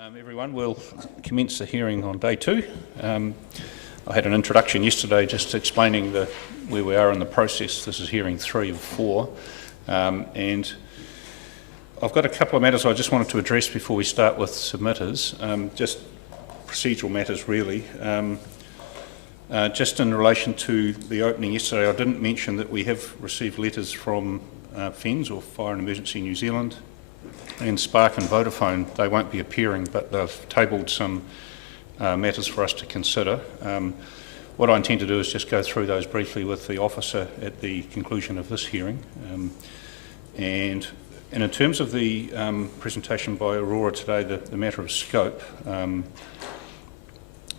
Everyone. We'll commence the hearing on day 2. I had an introduction yesterday just explaining where we are in the process. This is hearing 3 of 4. And I've got a couple of matters I just wanted to address before we start with submitters. Just procedural matters really. Just in relation to the opening yesterday, I didn't mention that we have received letters from FENZ, or Fire and Emergency New Zealand, and Spark and Vodafone. They won't be appearing, but they've tabled some matters for us to consider. What I intend to do is just go through those briefly with the officer at the conclusion of this hearing. And in terms of the presentation by Aurora today, the matter of scope,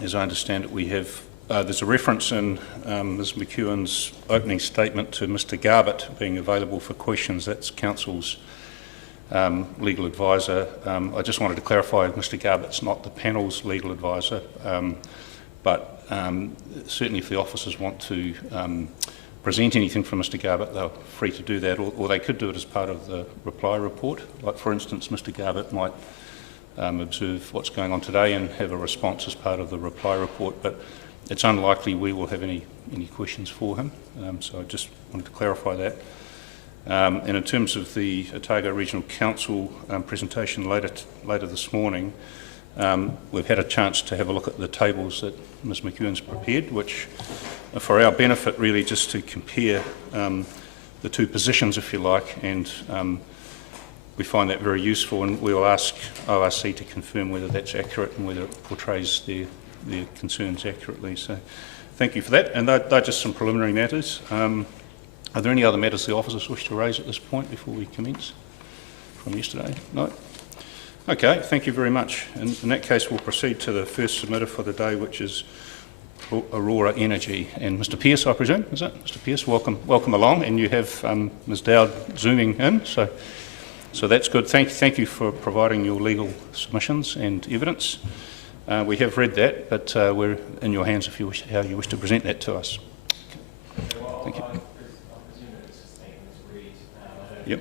as I understand it, we have there's a reference in Ms McEwen's opening statement to Mr Garbutt being available for questions. That's Council's legal advisor. I just wanted to clarify Mr Garbutt's not the panel's legal advisor, but certainly if the officers want to present anything from Mr Garbutt, they're free to do that, or they could do it as part of the reply report. Like, for instance, Mr Garbutt might observe what's going on today and have a response as part of the reply report, but it's unlikely we will have any questions for him, so I just wanted to clarify that. And in terms of the Otago Regional Council presentation later this morning, we've had a chance to have a look at the tables that Ms McEwen's prepared, which are for our benefit really just to compare the two positions, if you like, and we find that very useful, and we'll ask ORC to confirm whether that's accurate and whether it portrays their concerns accurately. So thank you for that, and they're just some preliminary matters. Are there any other matters the officers wish to raise at this point before we commence from yesterday? No? Okay, thank you very much. In that case, we'll proceed to the first submitter for the day, which is Aurora Energy. And Mr Pearce, I presume, is it? Mr Pearce, welcome along. And you have Ms Dowd zooming in, so that's good. Thank you for providing your legal submissions and evidence. We have read that, but we're in your hands if you wish, how you wish to present that to us. Thank you. Yep.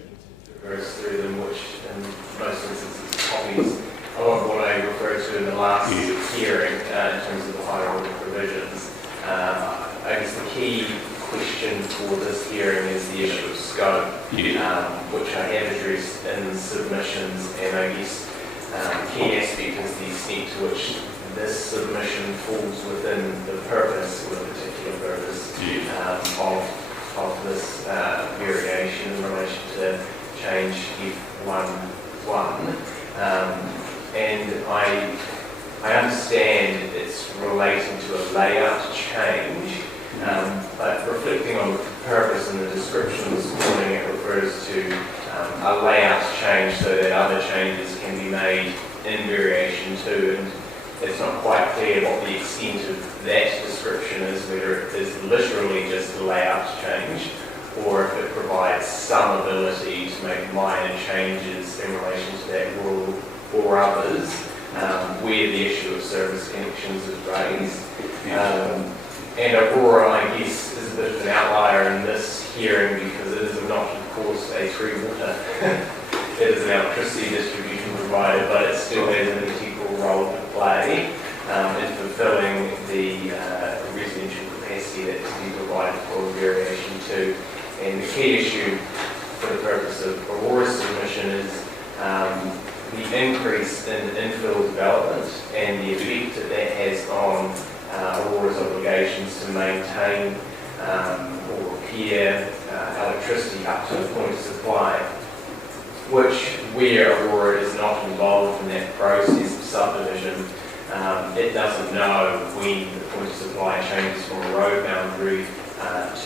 Goes through them, which in most instances copies a lot of what I referred to in the last hearing in terms of the higher order provisions. I guess the key question for this hearing is the issue of scope, which I have addressed in submissions, and I guess the key aspect is the extent to which this submission falls within the purpose, or the particular purpose of this variation in relation to change F11. And I understand it's relating to a layout change, but reflecting on the purpose and the description this morning, it refers to a layout change so that other changes can be made in variation 2, and it's not quite clear what the extent of that description is, whether it is literally just a layout change or if it provides some ability to make minor changes in relation to that rule or others, where the issue of service connections is raised. And Aurora, I guess, is a bit of an outlier in this hearing because it is not, of course, a free water. It is an electricity distribution provider, but it still has an integral role to play in fulfilling the residential capacity that is to be provided for variation 2. And the key issue for the purpose of Aurora's submission is the increase in infill development and the effect that that has on Aurora's obligations to maintain or repair electricity up to the point of supply, which, where Aurora is not involved in that process of subdivision, it doesn't know when the point of supply changes from a road boundary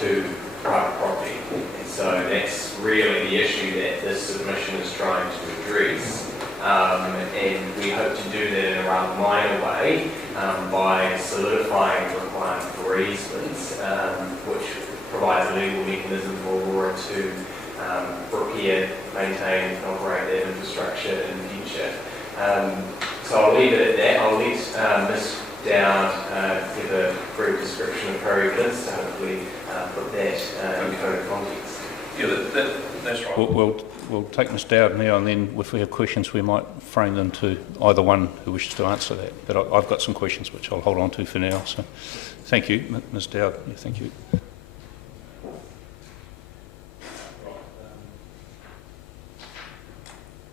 to private property. And so that's really the issue that this submission is trying to address. And we hope to do that in a rather minor way by solidifying the requirement for easements, which provides a legal mechanism for Aurora to repair, maintain and operate that infrastructure in the future. So I'll leave it at that. I'll let Ms Dowd give a brief description of her evidence to hopefully put that in further context. That's right. We'll take Ms Dowd now, and then if we have questions, we might frame them to either one who wishes to answer that. But I've got some questions which I'll hold on to for now. So, thank you, Ms Dowd. Yeah, thank you.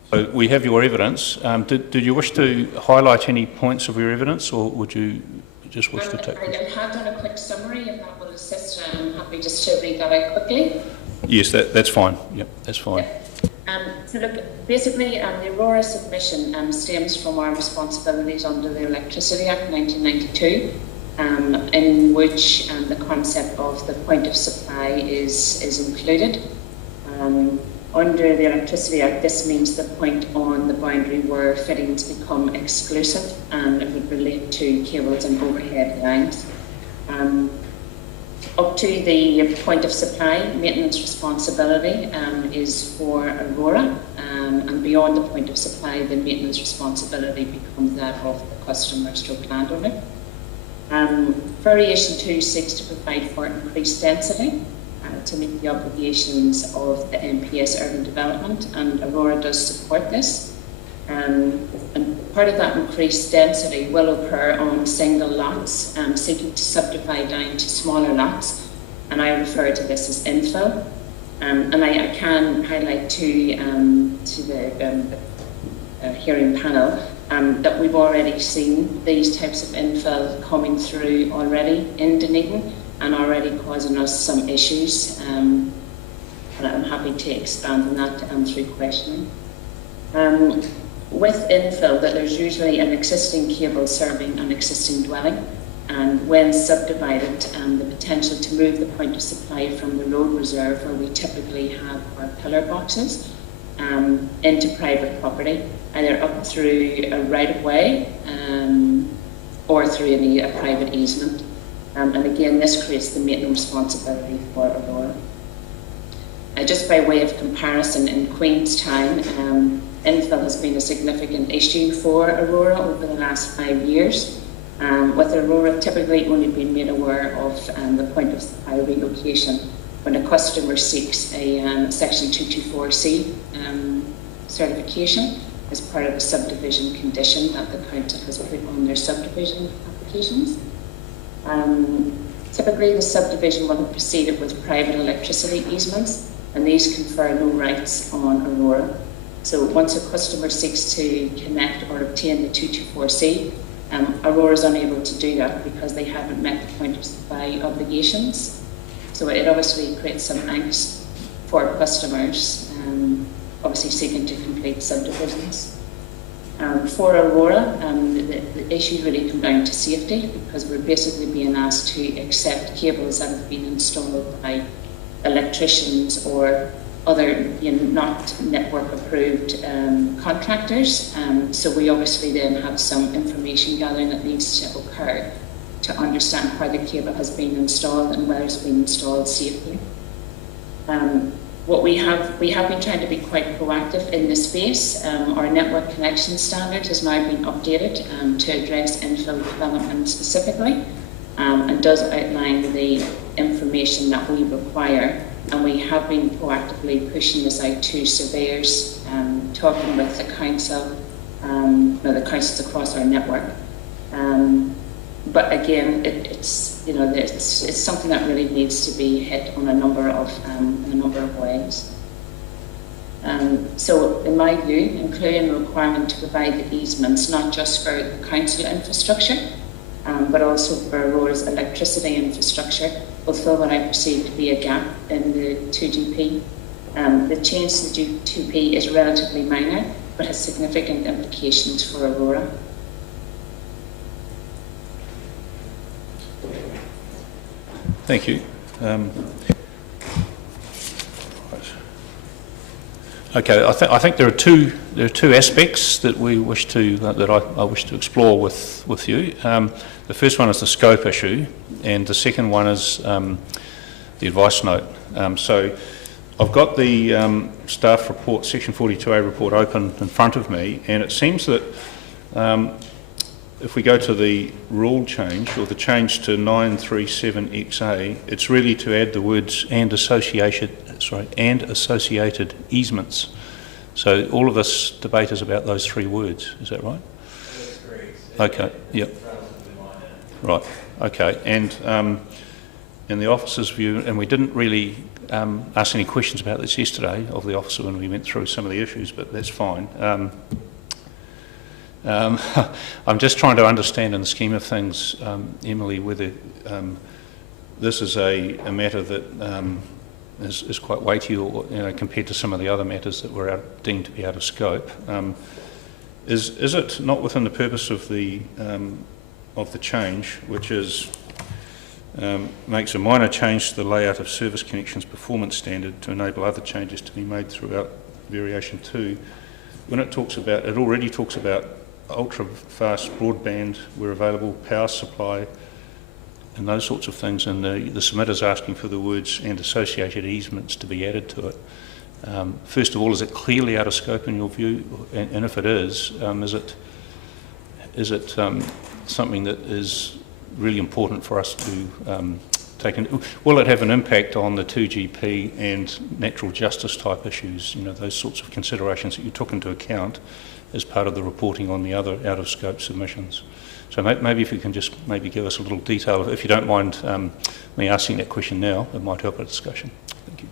So we have your evidence. Did you wish to highlight any points of your evidence, or would you just wish to take? I have done a quick summary, and that will assist. I'm happy just to read that out quickly. Yes, that's fine. Yep, that's fine. Yep. So look, basically, the Aurora submission stems from our responsibilities under the Electricity Act 1992, in which the concept of the point of supply is included. Under the Electricity Act, this means the point on the boundary where fittings become exclusive, and it would relate to cables and overhead lines. Up to the point of supply, maintenance responsibility is for Aurora, and beyond the point of supply, the maintenance responsibility becomes that of the customer stroke landowner. Variation 2 seeks to provide for increased density to meet the obligations of the NPS urban development, and Aurora does support this. And part of that increased density will occur on single lots, seeking to subdivide down to smaller lots, and I refer to this as infill. And I can highlight to the hearing panel that we've already seen these types of infill coming through already in Dunedin and already causing us some issues. And I'm happy to expand on that through questioning. With infill, that there's usually an existing cable serving an existing dwelling, and when subdivided, the potential to move the point of supply from the road reserve, where we typically have our pillar boxes, into private property, either up through a right-of-way or through a private easement. And again, this creates the maintenance responsibility for Aurora. Just by way of comparison, in Queenstown, infill has been a significant issue for Aurora over the last 5 years, with Aurora typically only being made aware of the point of supply relocation when a customer seeks a Section 224C certification as part of a subdivision condition that the council has put on their subdivision applications. Typically, the subdivision will have proceeded with private electricity easements, and these confer no rights on Aurora. So once a customer seeks to connect or obtain the 224C, Aurora is unable to do that because they haven't met the point of supply obligations. So it obviously creates some angst for customers, obviously seeking to complete subdivisions. For Aurora, the issues really come down to safety, because we're basically being asked to accept cables that have been installed by electricians or other not network approved contractors. So we obviously then have some information gathering that needs to occur to understand how the cable has been installed and whether it's been installed safely. What we have been trying to be quite proactive in this space. Our network connection standard has now been updated to address infill development specifically, and does outline the information that we require. And we have been proactively pushing this out to surveyors, talking with the council, the councils across our network. But again, it's something that really needs to be hit on a number of ways. So in my view, including the requirement to provide the easements, not just for the council infrastructure, but also for Aurora's electricity infrastructure, will fill what I perceive to be a gap in the 2GP. The change to the 2GP is relatively minor, but has significant implications for Aurora. Thank you. Okay, I think there are two aspects that we wish to I wish to explore with you. The first one is the scope issue, and the second one is the advice note. So I've got the staff report, Section 42A report, open in front of me, and it seems that if we go to the rule change, or the change to 937XA, it's really to add the words "and associated and associated easements. So all of this debate is about those three words, is that right? That's correct. Okay, yep. Right, okay. And in the officer's view, and we didn't really ask any questions about this yesterday of the officer when we went through some of the issues, but that's fine. I'm just trying to understand in the scheme of things, Emily, whether this is a matter that is quite weighty, or compared to some of the other matters that were deemed to be out of scope. Is it not within the purpose of the change, which is makes a minor change to the layout of service connections performance standard to enable other changes to be made throughout variation 2? When it talks about, it already talks about ultra fast broadband where available, power supply, and those sorts of things, and the submitter's asking for the words and associated easements to be added to it. First of all, is it clearly out of scope in your view? And if it is it something that is really important for us to take in? Will it have an impact on the 2GP and natural justice type issues, those sorts of considerations that you took into account as part of the reporting on the other out of scope submissions? So maybe if you can just give us a little detail, if you don't mind me asking that question now, it might help our discussion. Thank you.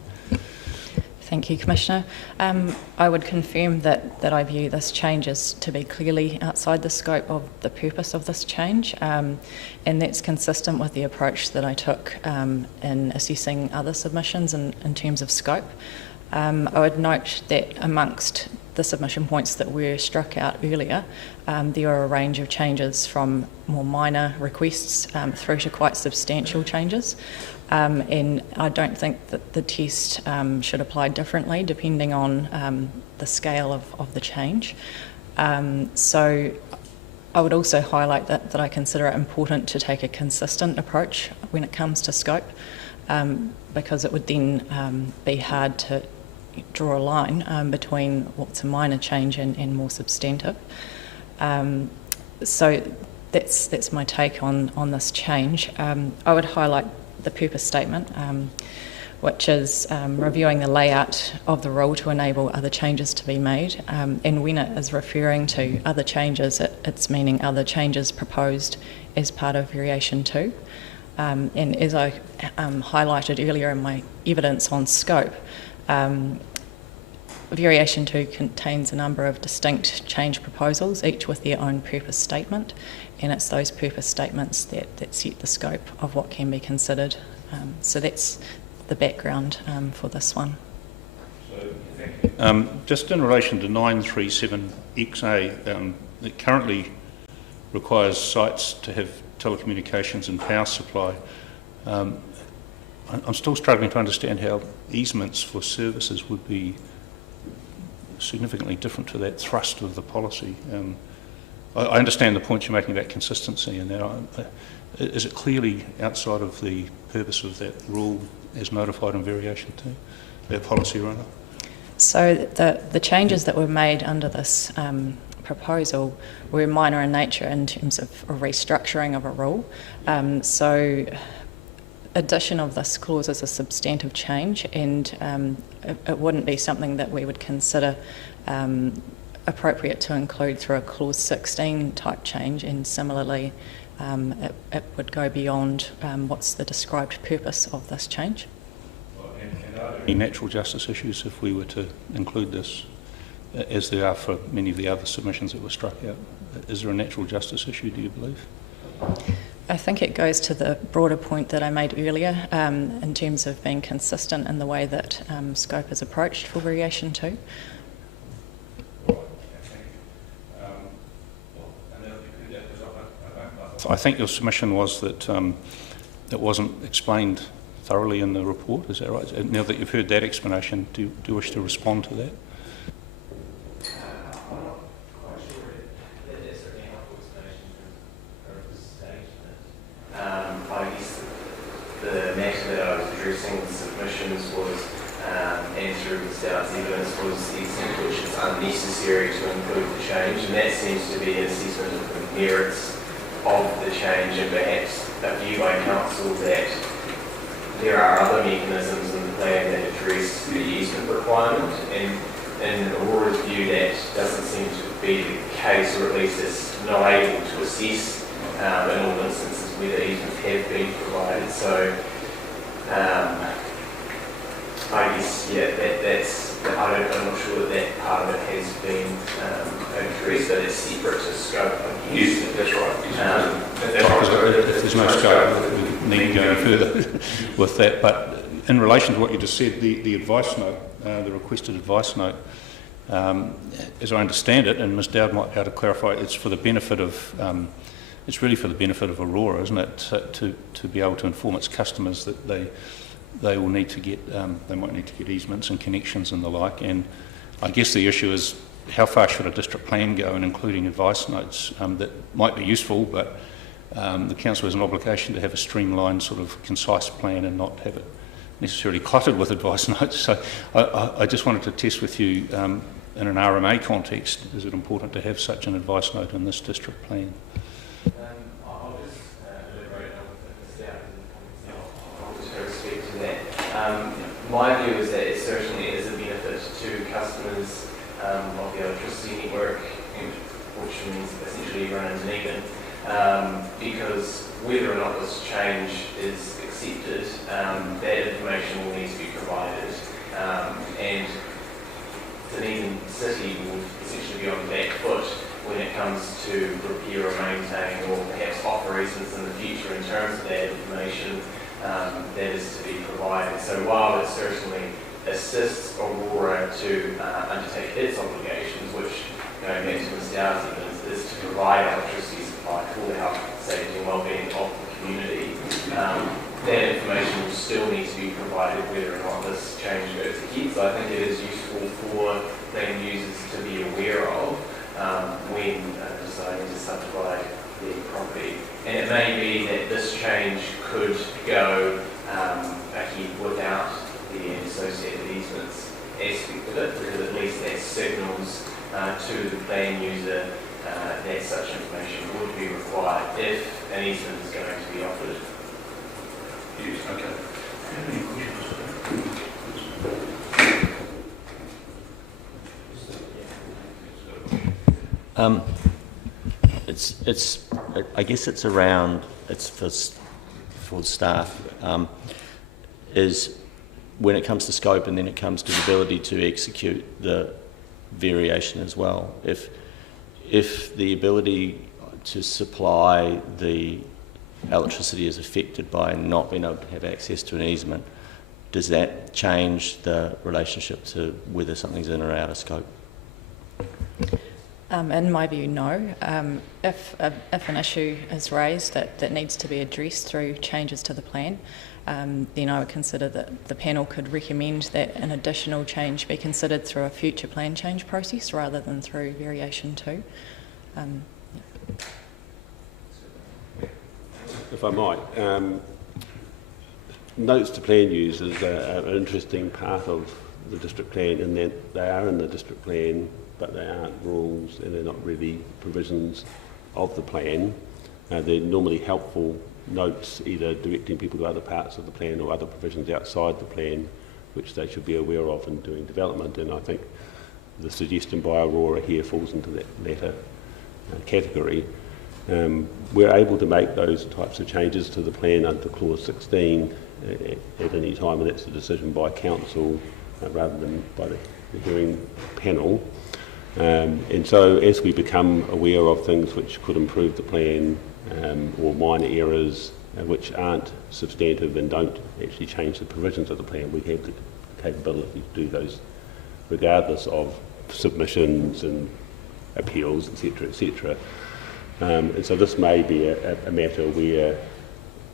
Thank you, Commissioner. I would confirm that I view this change as to be clearly outside the scope of the purpose of this change, and that's consistent with the approach that I took in assessing other submissions in terms of scope. I would note that amongst the submission points that were struck out earlier, there are a range of changes from more minor requests through to quite substantial changes. And I don't think that the test should apply differently depending on the scale of the change. So I would also highlight that I consider it important to take a consistent approach when it comes to scope, because it would then be hard to draw a line between what's a minor change and more substantive. So that's my take on this change. I would highlight the purpose statement, which is reviewing the layout of the rule to enable other changes to be made. And when it is referring to other changes, it's meaning other changes proposed as part of variation 2. And as I highlighted earlier in my evidence on scope, variation 2 contains a number of distinct change proposals, each with their own purpose statement, and it's those purpose statements that set the scope of what can be considered. So that's the background for this one. Just in relation to 937XA, it currently requires sites to have telecommunications and power supply. I'm still struggling to understand how easements for services would be significantly different to that thrust of the policy. I understand the point you're making about consistency and that. Is it clearly outside of the purpose of that rule as notified in variation 2, that policy runner? So the changes that were made under this proposal were minor in nature in terms of a restructuring of a rule. So addition of this clause is a substantive change, and it wouldn't be something that we would consider appropriate to include through a clause 16 type change, and similarly it would go beyond what's the described purpose of this change. And are there any natural justice issues if we were to include this, as there are for many of the other submissions that were struck out? Is there a natural justice issue, do you believe? I think it goes to the broader point that I made earlier in terms of being consistent in the way that scope is approached for variation 2. I think your submission was that it wasn't explained thoroughly in the report, is that right? And now that you've heard that explanation, do you wish to respond to that? I'm not quite sure that there's certainly a helpful explanation for the statement. I guess the matter that I was addressing the submissions was, and through the staff's evidence, was the extent to which it's unnecessary to include the change, and that seems to be an assessment of the merits of the change, and perhaps a view by council that there are other mechanisms in the plan that address the easement requirement, and in Aurora's view that doesn't seem to be the case, or at least it's not able to assess in all instances whether easements have been provided. So I guess, yeah, I'm not sure that part of it has been addressed, but it's separate to scope, I guess. Yes, that's right. If there's no scope, we need to go further with that. But in relation to what you just said, the advice note, the requested advice note, as I understand it, and Ms Dowd might be able to clarify, it's for the benefit of, it's really for the benefit of Aurora, isn't it, to be able to inform its customers that they will need to get, they might need to get easements and connections and the like. And I guess the issue is how far should a district plan go in including advice notes that might be useful, but the council has an obligation to have a streamlined sort of concise plan and not have it necessarily cluttered with advice notes. So I just wanted to test with you in an RMA context, is it important to have such an advice note in this district plan? I'll just elaborate on the South and I'll just respect to that. My view is that it certainly is a benefit to customers of the electricity network, which means essentially run in Dunedin, because whether or not this change is accepted, that information will need to be provided, and Dunedin City will essentially be on the back foot when it comes to repair or maintain, or perhaps offer easements in the future in terms of that information that is to be provided. So while it certainly assists Aurora to undertake its obligations, which, going back to Ms Dowd's evidence, is to provide electricity supply for the health, safety and well-being of the community, that information will still need to be provided whether or not this change goes ahead. So I think it is useful for land users to be aware of when deciding to subdivide their property. And it may be that this change could go ahead without the associated easements aspect of it, because at least that signals to the plan user that such information would be required if an easement is going to be offered. Yes, okay. Any questions? I guess it's around, it's for staff, is when it comes to scope and then it comes to the ability to execute the variation as well. If the ability to supply the electricity is affected by not being able to have access to an easement, does that change the relationship to whether something's in or out of scope? In my view, no. If an issue is raised that needs to be addressed through changes to the plan, then I would consider that the panel could recommend that an additional change be considered through a future plan change process rather than through variation 2. If I might, notes to plan users are an interesting part of the district plan in that they are in the district plan, but they aren't rules and they're not really provisions of the plan. They're normally helpful notes, either directing people to other parts of the plan or other provisions outside the plan, which they should be aware of in doing development. And I think the suggestion by Aurora here falls into that latter category. We're able to make those types of changes to the plan under clause 16 at any time, and that's a decision by council rather than by the hearing panel. And so as we become aware of things which could improve the plan, or minor errors which aren't substantive and don't actually change the provisions of the plan, we have the capability to do those regardless of submissions and appeals, etc., etc. And so this may be a matter where,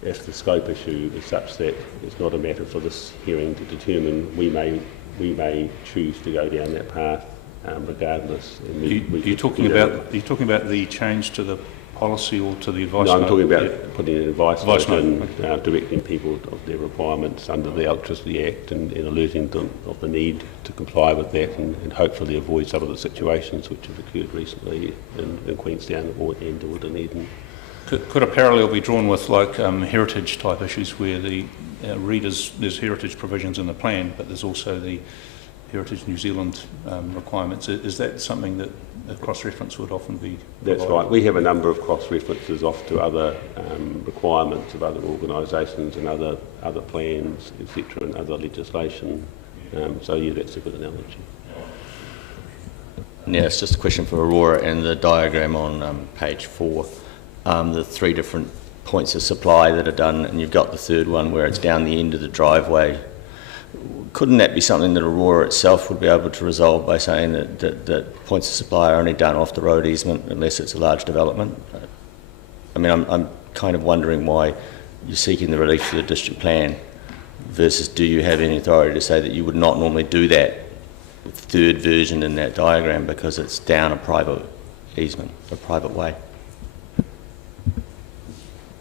if the scope issue is such that it's not a matter for this hearing to determine, we may choose to go down that path regardless. And Are you talking about the change to the policy or to the advice note? No, I'm talking about putting an advice note in, directing people of their requirements under the Electricity Act and alerting them of the need to comply with that and hopefully avoid some of the situations which have occurred recently in Queenstown or Dunedin. Could a parallel be drawn with like heritage type issues where the there's heritage provisions in the plan, but there's also the Heritage New Zealand requirements? Is that something that a cross-reference would often be provided? That's right. We have a number of cross-references off to other requirements of other organisations and other plans, etc., and other legislation. So yeah, that's a good analogy. Yeah, it's just a question for Aurora and the diagram on page 4. The 3 different points of supply that are done, and you've got the third one where it's down the end of the driveway. Couldn't that be something that Aurora itself would be able to resolve by saying that points of supply are only done off the road easement unless it's a large development? I mean, I'm kind of wondering why you're seeking the relief for the district plan versus do you have any authority to say that you would not normally do that third version in that diagram because it's down a private easement, a private way?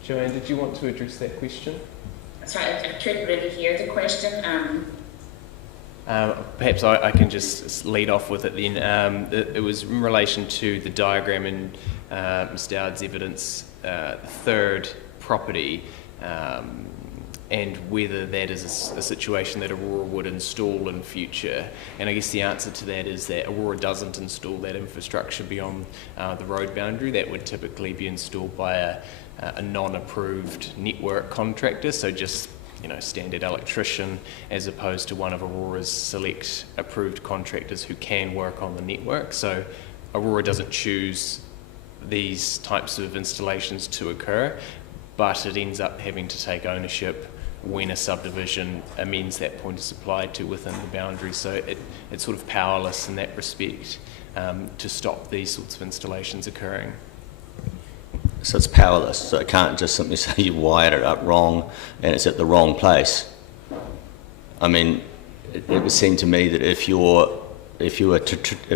Joanne, did you want to address that question? Sorry, I couldn't really hear the question. Perhaps I can just lead off with it then. It was in relation to the diagram in Ms Dowd's evidence, the third property, and whether that is a situation that Aurora would install in future. And I guess the answer to that is that Aurora doesn't install that infrastructure beyond the road boundary. That would typically be installed by a non-approved network contractor, so just standard electrician, as opposed to one of Aurora's select approved contractors who can work on the network. So Aurora doesn't choose these types of installations to occur, but it ends up having to take ownership when a subdivision amends that point of supply to within the boundary. So it's sort of powerless in that respect to stop these sorts of installations occurring. So it's powerless, so it can't just simply say you wired it up wrong and it's at the wrong place. I mean, it would seem to me that if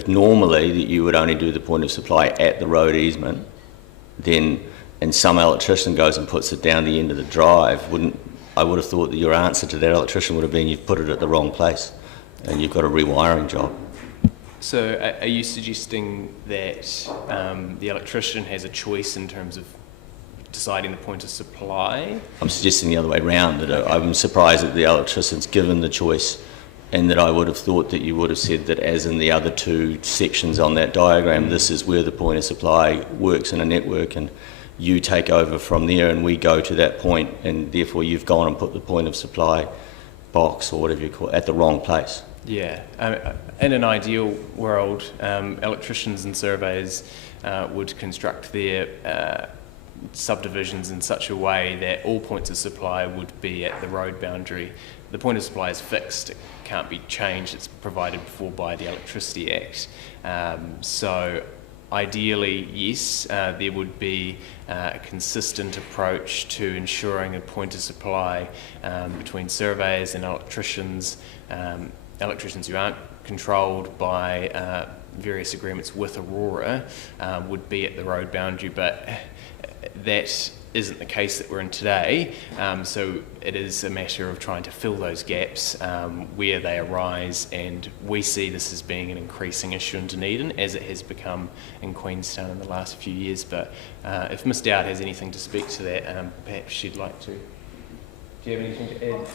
normally that you would only do the point of supply at the road easement, then and some electrician goes and puts it down the end of the drive, I would have thought that your answer to that electrician would have been you've put it at the wrong place and you've got a rewiring job. So are you suggesting that the electrician has a choice in terms of deciding the point of supply? I'm suggesting the other way around, that I'm surprised that the electrician's given the choice, and that I would have thought that you would have said that as in the other 2 sections on that diagram, this is where the point of supply works in a network and you take over from there and we go to that point, and therefore you've gone and put the point of supply box or whatever you call it at the wrong place. Yeah, in an ideal world, electricians and surveyors would construct their subdivisions in such a way that all points of supply would be at the road boundary. The point of supply is fixed, it can't be changed, it's provided for by the Electricity Act. So ideally, yes, there would be a consistent approach to ensuring a point of supply between surveyors and electricians. Electricians who aren't controlled by various agreements with Aurora would be at the road boundary, but that isn't the case that we're in today. So it is a matter of trying to fill those gaps where they arise, and we see this as being an increasing issue in Dunedin, as it has become in Queenstown in the last few years. But if Ms Dowd has anything to speak to that, perhaps she'd like to. Do you have anything to add?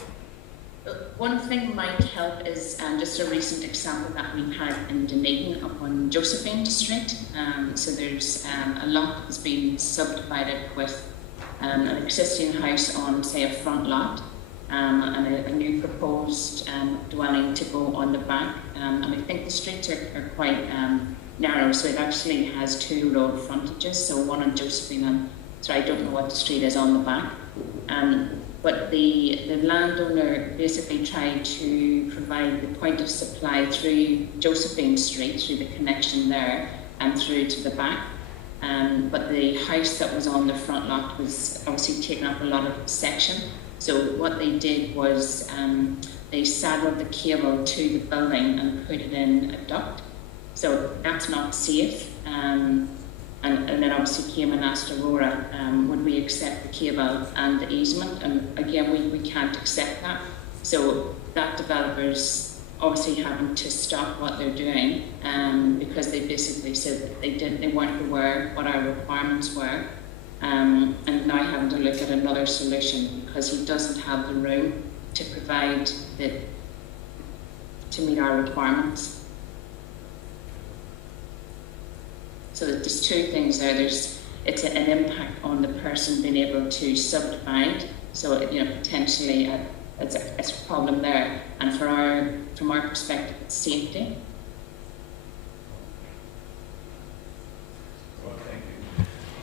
One thing might help is just a recent example that we had in Dunedin up on Josephine Street. So there's a lot that's been subdivided with an existing house on, say, a front lot, and a new proposed dwelling to go on the back. And I think the streets are quite narrow, so it actually has 2 road frontages, so one on Josephine and, sorry, I don't know what the street is on the back. But the landowner basically tried to provide the point of supply through Josephine Street, through the connection there, and through to the back. But the house that was on the front lot was obviously taking up a lot of section. So what they did was they saddled the cable to the building and put it in a duct. So that's not safe. And then obviously came and asked Aurora, would we accept the cable and the easement? And again, we can't accept that. So that developer's obviously having to stop what they're doing because they basically said that they weren't aware what our requirements were. and now having to look at another solution because he doesn't have the room to provide to meet our requirements. So there's two things there. It's an impact on the person being able to subdivide. So potentially it's a problem there. And from our perspective, it's safety.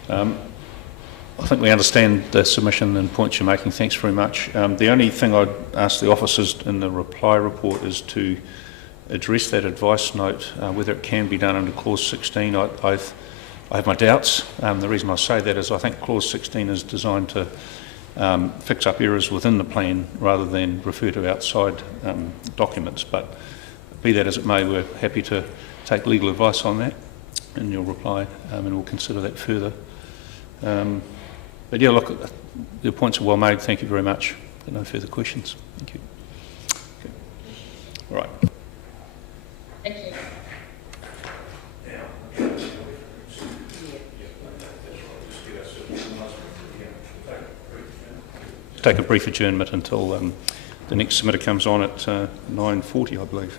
I think we understand the submission and points you're making. Thanks very much. The only thing I'd ask the officers in the reply report is to address that advice note, whether it can be done under clause 16. I have my doubts. The reason I say that is I think clause 16 is designed to fix up errors within the plan rather than refer to outside documents. But be that as it may, we're happy to take legal advice on that in your reply, and we'll consider that further. But yeah, look, your points are well made. Thank you very much. No further questions. Thank you. Okay. All right. Thank you. Take a brief adjournment until the next submitter comes on at 9:40, I believe.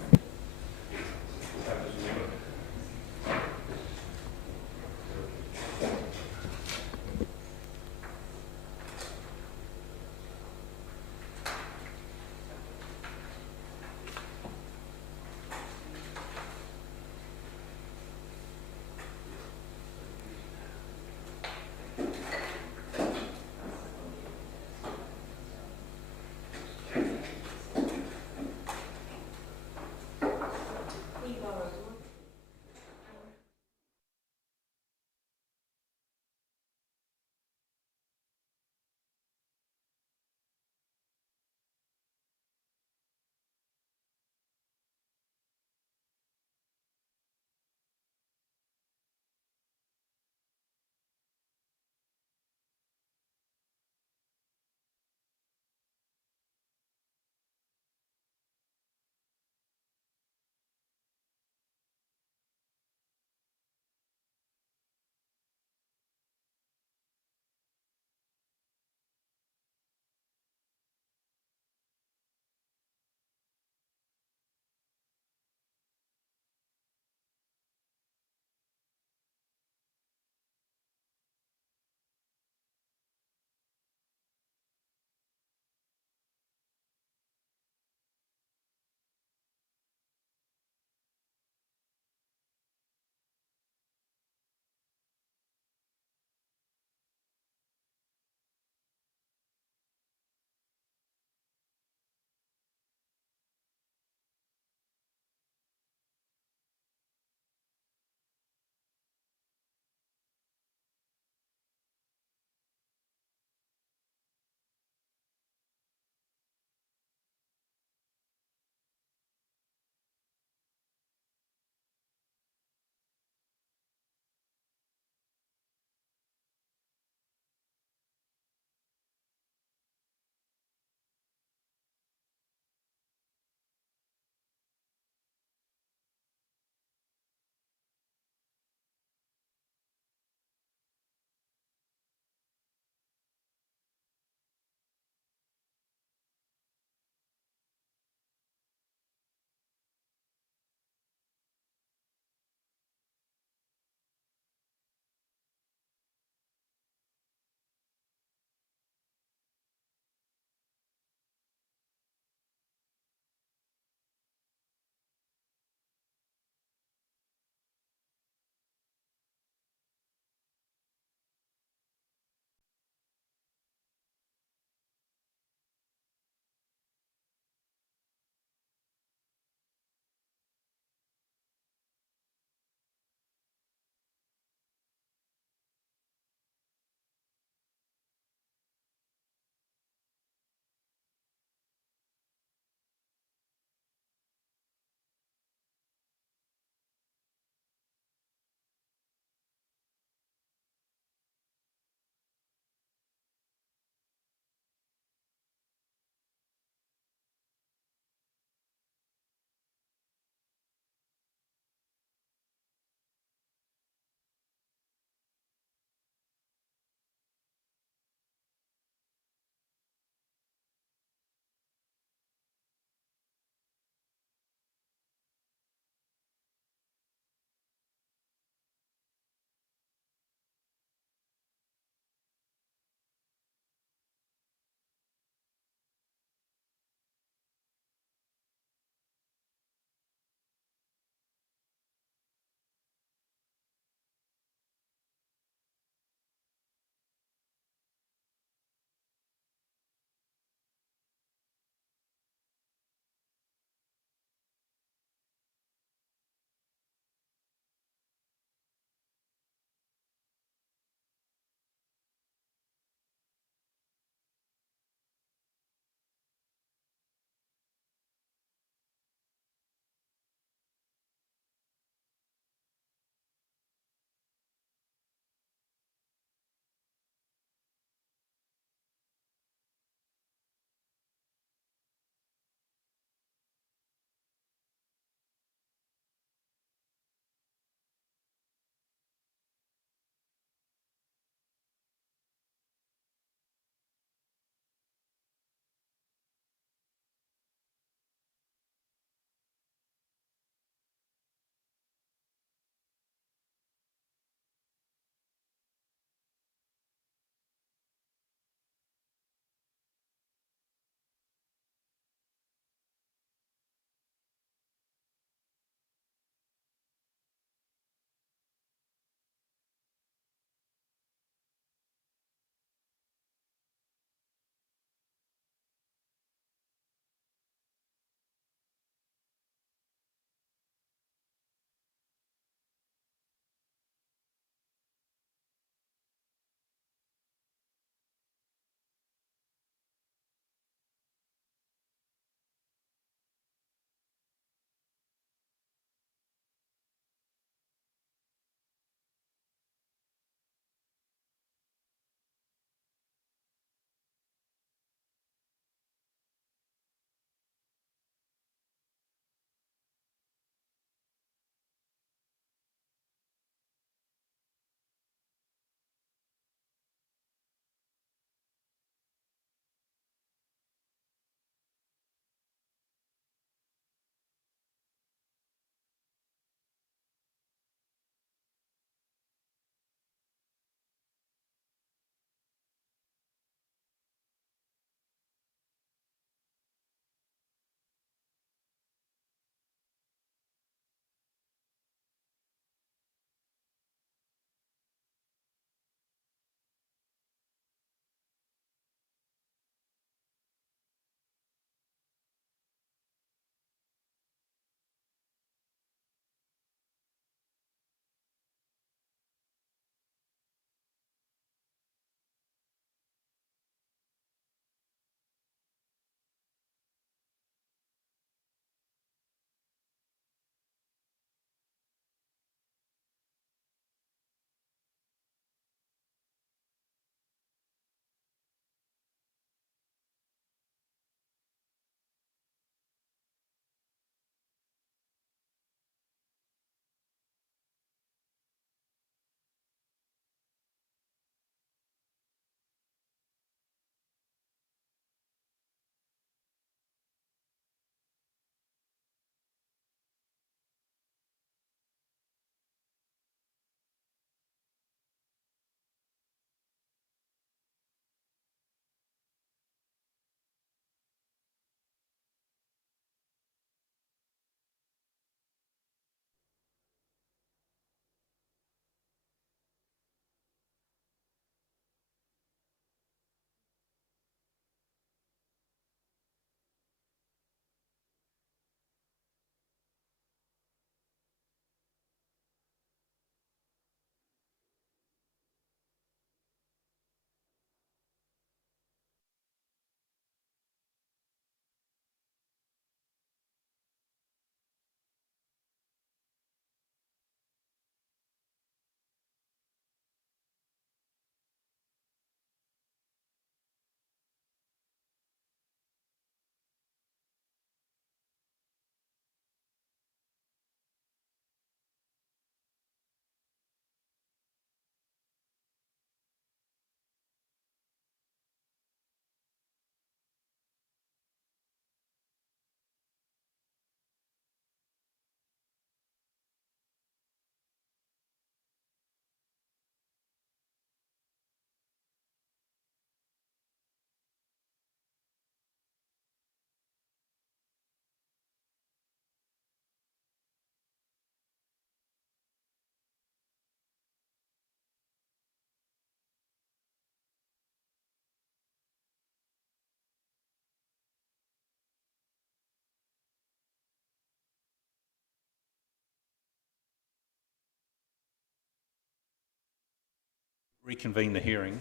Reconvene the hearing.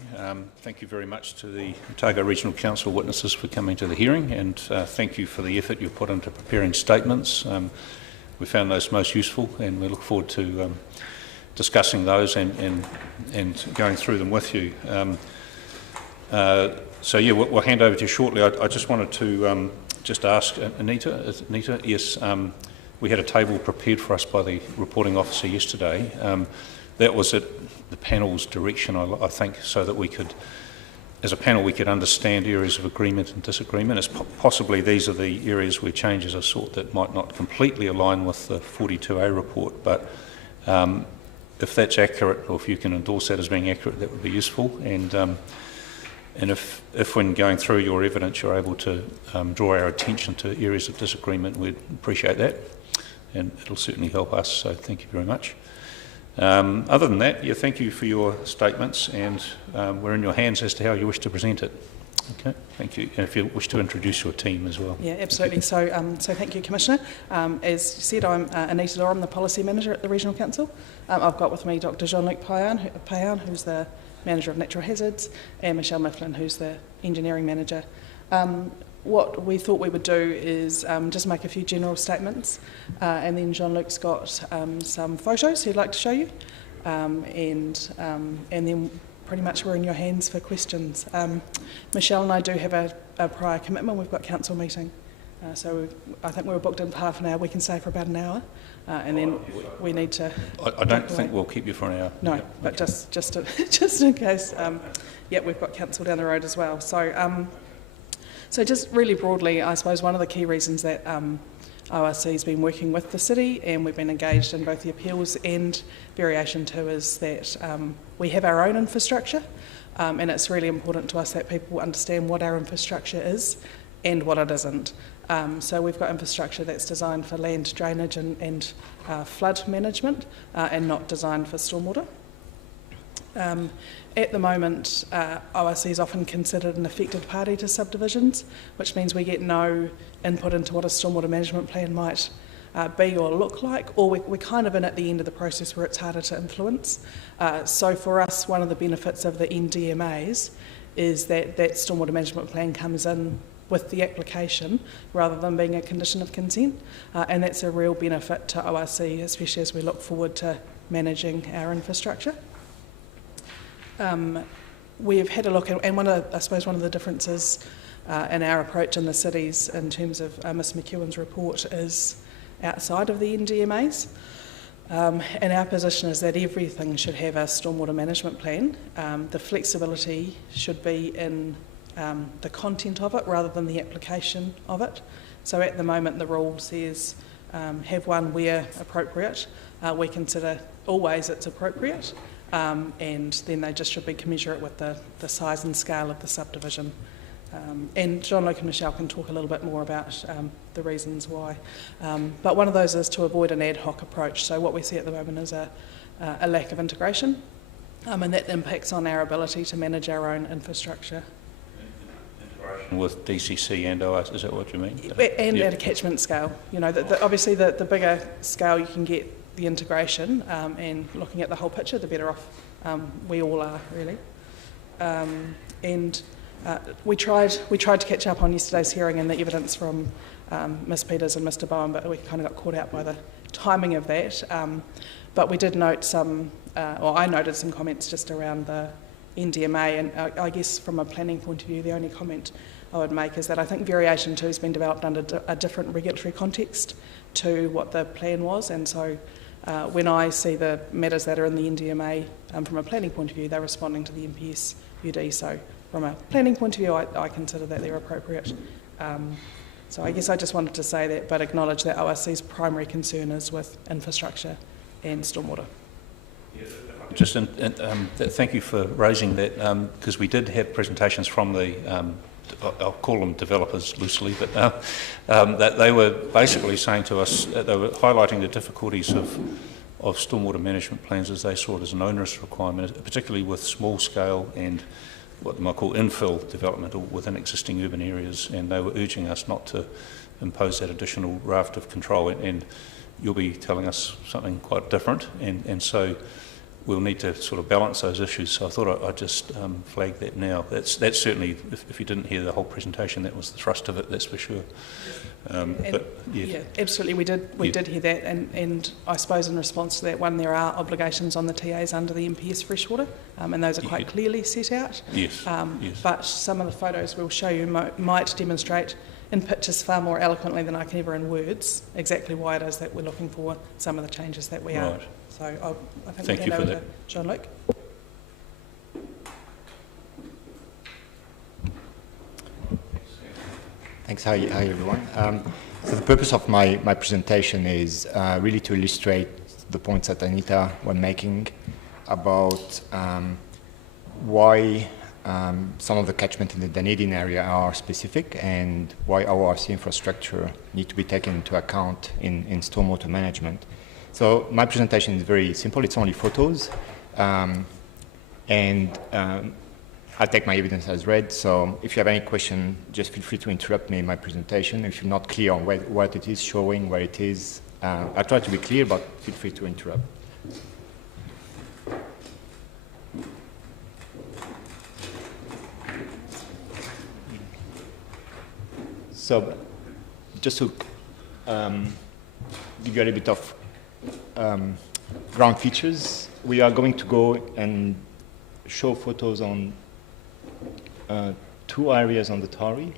Thank you very much to the Otago Regional Council witnesses for coming to the hearing, and thank you for the effort you put into preparing statements. We found those most useful, and we look forward to discussing those and going through them with you. So yeah, we'll hand over to you shortly. I just wanted to just ask Anita, yes, we had a table prepared for us by the reporting officer yesterday. That was at the panel's direction, I think, so that we could, as a panel, we could understand areas of agreement and disagreement. It's possibly these are the areas where changes are sought that might not completely align with the 42A report, but if that's accurate, or if you can endorse that as being accurate, that would be useful. And if when going through your evidence you're able to draw our attention to areas of disagreement, we'd appreciate that, and it'll certainly help us, so thank you very much. Other than that, yeah, thank you for your statements, and we're in your hands as to how you wish to present it. Okay, thank you. And if you wish to introduce your team as well. Yeah, absolutely. So thank you, Commissioner. As you said, I'm Anita Dorham, the Policy Manager at the Regional Council. I've got with me Dr. Jean-Luc Payan, who's the Manager of Natural Hazards, and Michelle Mifflin, who's the Engineering Manager. What we thought we would do is just make a few general statements, and then Jean-Luc's got some photos he'd like to show you, and then pretty much we're in your hands for questions. Michelle and I do have a prior commitment. We've got council meeting, so I think we were booked in for half an hour. We can stay for about an hour, and then we need to. I don't think we'll keep you for an hour. No, but okay. just in case. Yeah, we've got council down the road as well. So just really broadly, I suppose one of the key reasons that ORC has been working with the city, and we've been engaged in both the appeals and variation 2, is that we have our own infrastructure, and it's really important to us that people understand what our infrastructure is and what it isn't. So we've got infrastructure that's designed for land drainage and flood management, and not designed for stormwater. At the moment, ORC is often considered an affected party to subdivisions, which means we get no input into what a stormwater management plan might be or look like, or we're kind of in at the end of the process where it's harder to influence. So for us, one of the benefits of the NDMAs is that that stormwater management plan comes in with the application rather than being a condition of consent, and that's a real benefit to ORC, especially as we look forward to managing our infrastructure. We've had a look, and I suppose one of the differences in our approach in the cities in terms of Ms McEwen's report is outside of the NDMAs. And our position is that everything should have a stormwater management plan. The flexibility should be in the content of it rather than the application of it. So at the moment the rule says have one where appropriate. We consider always it's appropriate. And then they just should be commensurate with the size and scale of the subdivision. And Jean-Luc and Michelle can talk a little bit more about the reasons why. But one of those is to avoid an ad hoc approach. So what we see at the moment is a lack of integration, and that impacts on our ability to manage our own infrastructure. Integration with DCC and OS, is that what you mean? And at a catchment scale. You know, obviously the bigger scale you can get the integration, and looking at the whole picture, the better off we all are, really. We tried to catch up on yesterday's hearing and the evidence from Ms Peters and Mr Bowen, but we kind of got caught out by the timing of that. But we did note I noted some comments just around the NDMA, and I guess from a planning point of view, the only comment I would make is that I think Variation 2 has been developed under a different regulatory context to what the plan was, and so when I see the matters that are in the NDMA from a planning point of view, they're responding to the MPS UD. So from a planning point of view, I consider that they're appropriate. So I guess I just wanted to say that, but acknowledge that ORC's primary concern is with infrastructure and stormwater. Just thank you for raising that, because we did have presentations from the I'll call them developers loosely, but that they were basically saying to us that they were highlighting the difficulties of stormwater management plans as they saw it as an onerous requirement, particularly with small scale and what they might call infill development within existing urban areas, and they were urging us not to impose that additional raft of control, and you'll be telling us something quite different, and so we'll need to sort of balance those issues. So I thought I'd just flag that now. That's certainly, if you didn't hear the whole presentation, that was the thrust of it, that's for sure. Yeah, absolutely, we did hear that, and I suppose in response to that one, there are obligations on the TAs under the MPS freshwater, and those are quite clearly set out. Yes, yes. But some of the photos we'll show you might demonstrate in pictures far more eloquently than I can ever in words exactly why it is that we're looking for some of the changes that we are. Right. So I think Thank we'll you hand for over to that. Jean-Luc. Thanks. Hi everyone. So the purpose of my presentation is really to illustrate the points that Anita was making about why some of the catchment in the Dunedin area are specific and why our RC infrastructure need to be taken into account in stormwater management. So my presentation is very simple. It's only photos, and I'll take my evidence as read. So if you have any question, just feel free to interrupt me in my presentation. If you're not clear on what it is showing, where it is, I'll try to be clear, but feel free to interrupt. So just to give you a little bit of ground features, we are going to go and show photos on two areas on the Tari.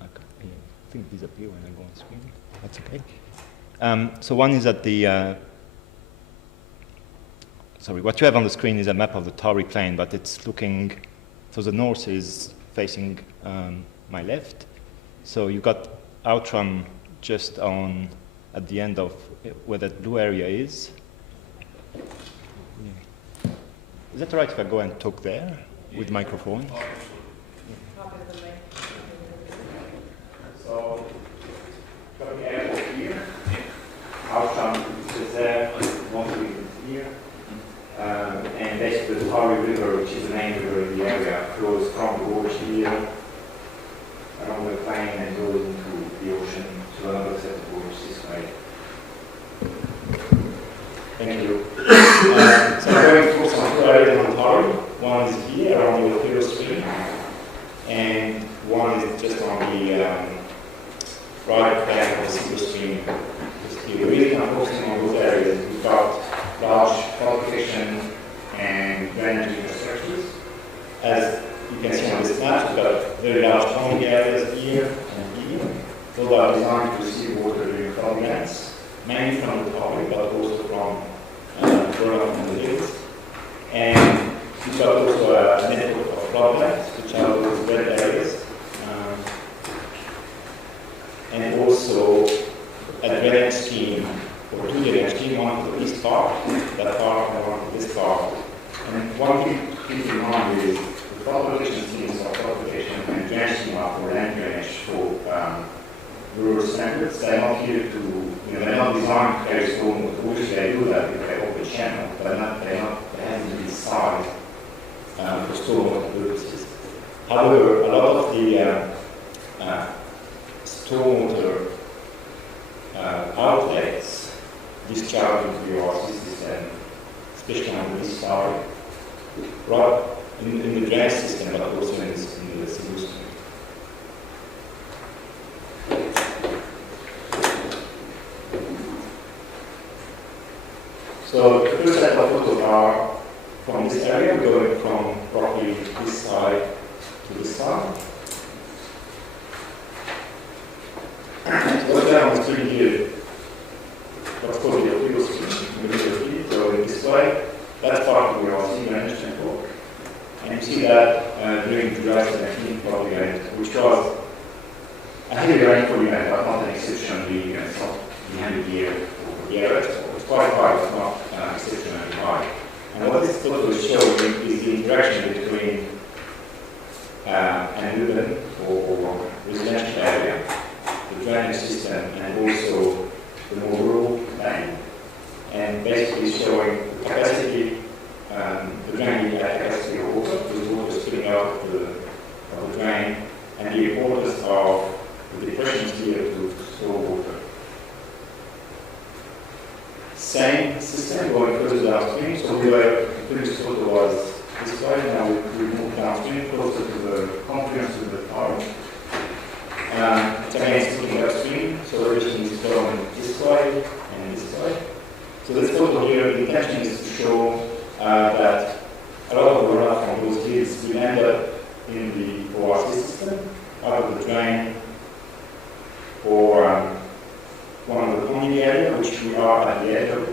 I think these appear when I go on screen. That's okay. So one is at the, sorry, what you have on the screen is a map of the Tari plain, but it's looking, so the north is facing my left. So you've got Outram just on, at the end of where that blue area is. Is that all right if I go and talk there with microphone? So, got the airport here. Outram is there, mostly here. And basically the Tari River, which is the main river in the area, flows from the gorge here, along the plain and goes into the ocean to another set of gorge this way. Thank you. So I'm going through some two areas on Tari. One is here around the Opero Stream, and one is just on the right bank of the Silver Stream. We're really kind of focusing on those areas. We've got large fortification and drainage infrastructures. As you can see on this map, we've got very large ponding areas here and here. Those are designed to receive water during flood events, mainly from the Tari, but also from from the hills. And we've got also a network of floodlands, which are those red areas. And also a drainage scheme, or two drainage schemes, one for the east part, that part, and one for this part. And one thing to keep in mind is the flood protection schemes are flood protection and drainage scheme are for land drainage for rural standards. They're not here to, they're not designed to carry stormwater. Obviously they do that if they open channel, but they haven't been designed for stormwater purposes. However, a lot of the stormwater outlets discharge into the RC system, especially on this side, right in the drainage system, but also in the Silver Stream. So the first set of photos are from this area, going from roughly this side to this side. What's down on the screen here? What's called the Opero Stream, in the middle here. So in this way, that's part of the RC drainage network. And you see that during 2019 flood event, which was a heavy rainfall event, but not an exceptionally, it's not behind the year over the area. It's quite high, it's not exceptionally high. And what this photo is showing is the interaction between an urban or residential area, the drainage system, and also the more rural land. And basically showing the capacity, the draining capacity of water, the water spilling out of the drain, and the importance of the depressions here to store water. same system going further downstream. So the previous photo was this way, now we move downstream closer to the confluence with the tower. It's again looking upstream, so everything is going this way and this way. So this photo here, the intention is to show that a lot of the runoff from those hills will end up in the ORC system, out of the drain, or one of the ponding area, which we are at the edge of.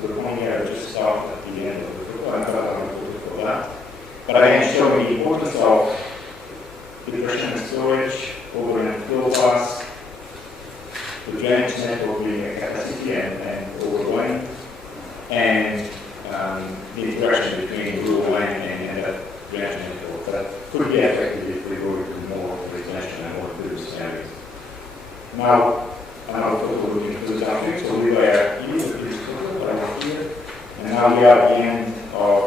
So the ponding area just starts at the end of the photo. I'm not going to for that. But again, showing the importance of depression and storage, over and flow paths, the drainage network being a capacity and overwhelming, and the interaction between rural land and that drainage network that could be affected if we go into more residential and more tourist areas. Now, another photo looking to the downstream, so we were here, the previous photo, but I was here, and now we are at the end of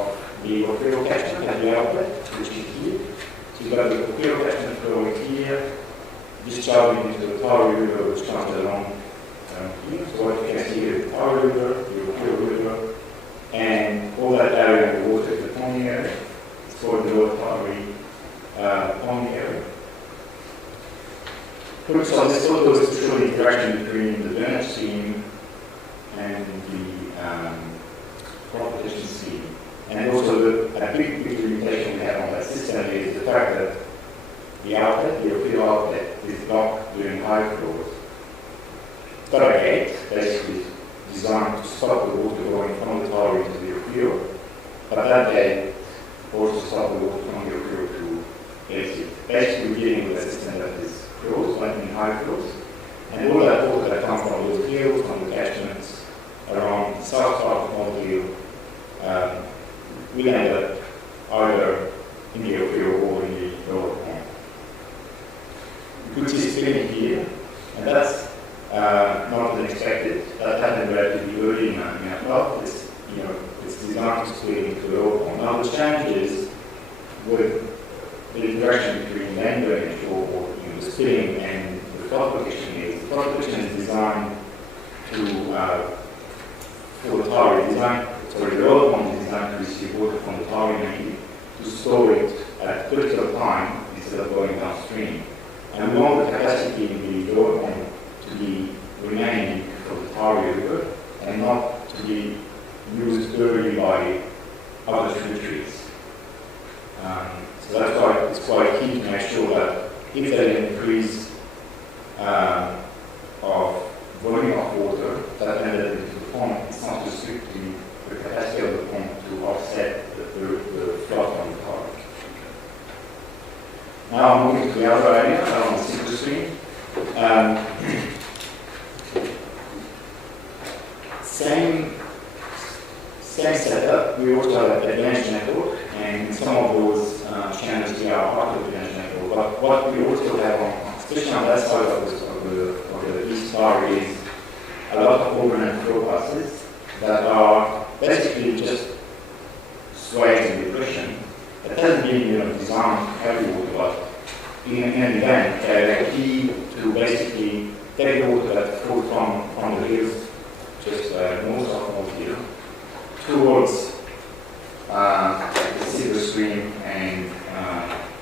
the Opero catchment at the outlet, which is here. So you've got the Opero catchment flowing here, discharging into the Tower River, which comes along here. So what you can see here is the Tower River, the Opero River, and all that area of the water is the ponding area. It's called the Lower Tower ponding area. So this photo is to show the interaction between the drainage stream and the propagation stream. And also a big limitation we have on that system is the fact that the outlet, the Opero outlet, is blocked during high flows. It's got a gate, basically designed to stop the water going from the tower into the Opero, but that gate also stops the water from the Opero to exit. Basically, we're dealing with a system that is closed, like in high flows, and all that water that comes from those hills, from the catchments around the south part of North Hill, will end up either in the Opero or in the lower pond. You could see spinning here, and that's not unexpected. That happened relatively early in our plot. It's designed to split into the lower pond. Now the challenge is with the interaction between land drainage or the spilling and the flood protection is. The flood protection is designed to for the tower is designed. Sorry, the lower pond is designed to receive water from the tower main to store it at a critical time instead of going downstream. And we want the capacity in the lower pond to be remaining for the Tower River and not to be used early by other tributaries. So that's why it's quite key to make sure that if there is an increase of volume of water that ended into the pond, it's not restricting the capacity of the pond to offset the flood from the tower. Now I'm moving to the other area, along the single stream. Same setup. We also have a drainage network, and some of those channels we are part of the drainage network. But what we also have, especially on that side of the east bar, is a lot of overland flow passes that are basically just sways and depression. That hasn't been designed everywhere, but in an event, they're key to basically take the water that flows from the hills just north of North Hill towards the silver stream and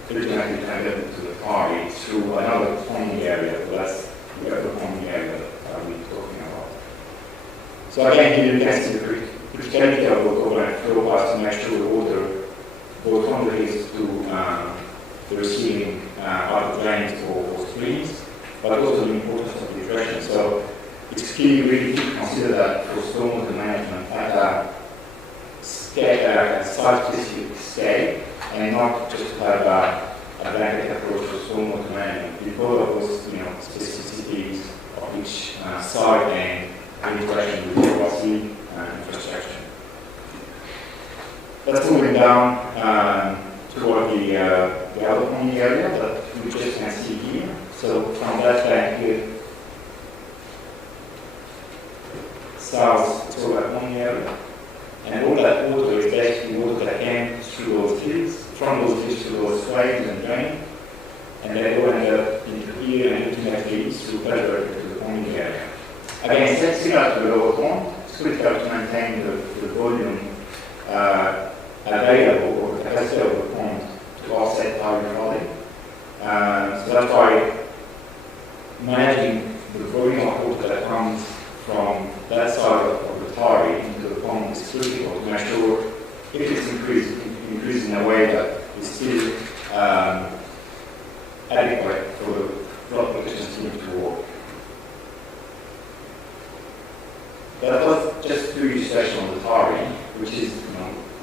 ultimately turn it into the quarry through another ponding area. So that's the other ponding area that we're talking about. So again, here you can see the criticality of those overland flow paths to make sure the water goes from the hills to the receiving either drains or streams, but also the importance of depression. So it's key really to consider that for stormwater management at a site-specific scale, and not just to have a blanket approach to stormwater management because of those specificities of each site and the interaction with the ORC infrastructure. Let's move down toward the other ponding area that we just can see here. So from that bank here, south to that ponding area, and all that water is basically water that came through those hills, from those hills to those swales and drain, and they all end up into here and ultimately through Belgrade to the ponding area. Again, similar to the lower pond, it's critical to maintain the volume available or the capacity of the pond to offset tide flooding. So that's why managing the volume of water that comes from that side of the tide into the pond is critical to make sure if it's increased in a way that is still adequate for the flood protection scheme to work. That was just two illustrations on the Tari, which is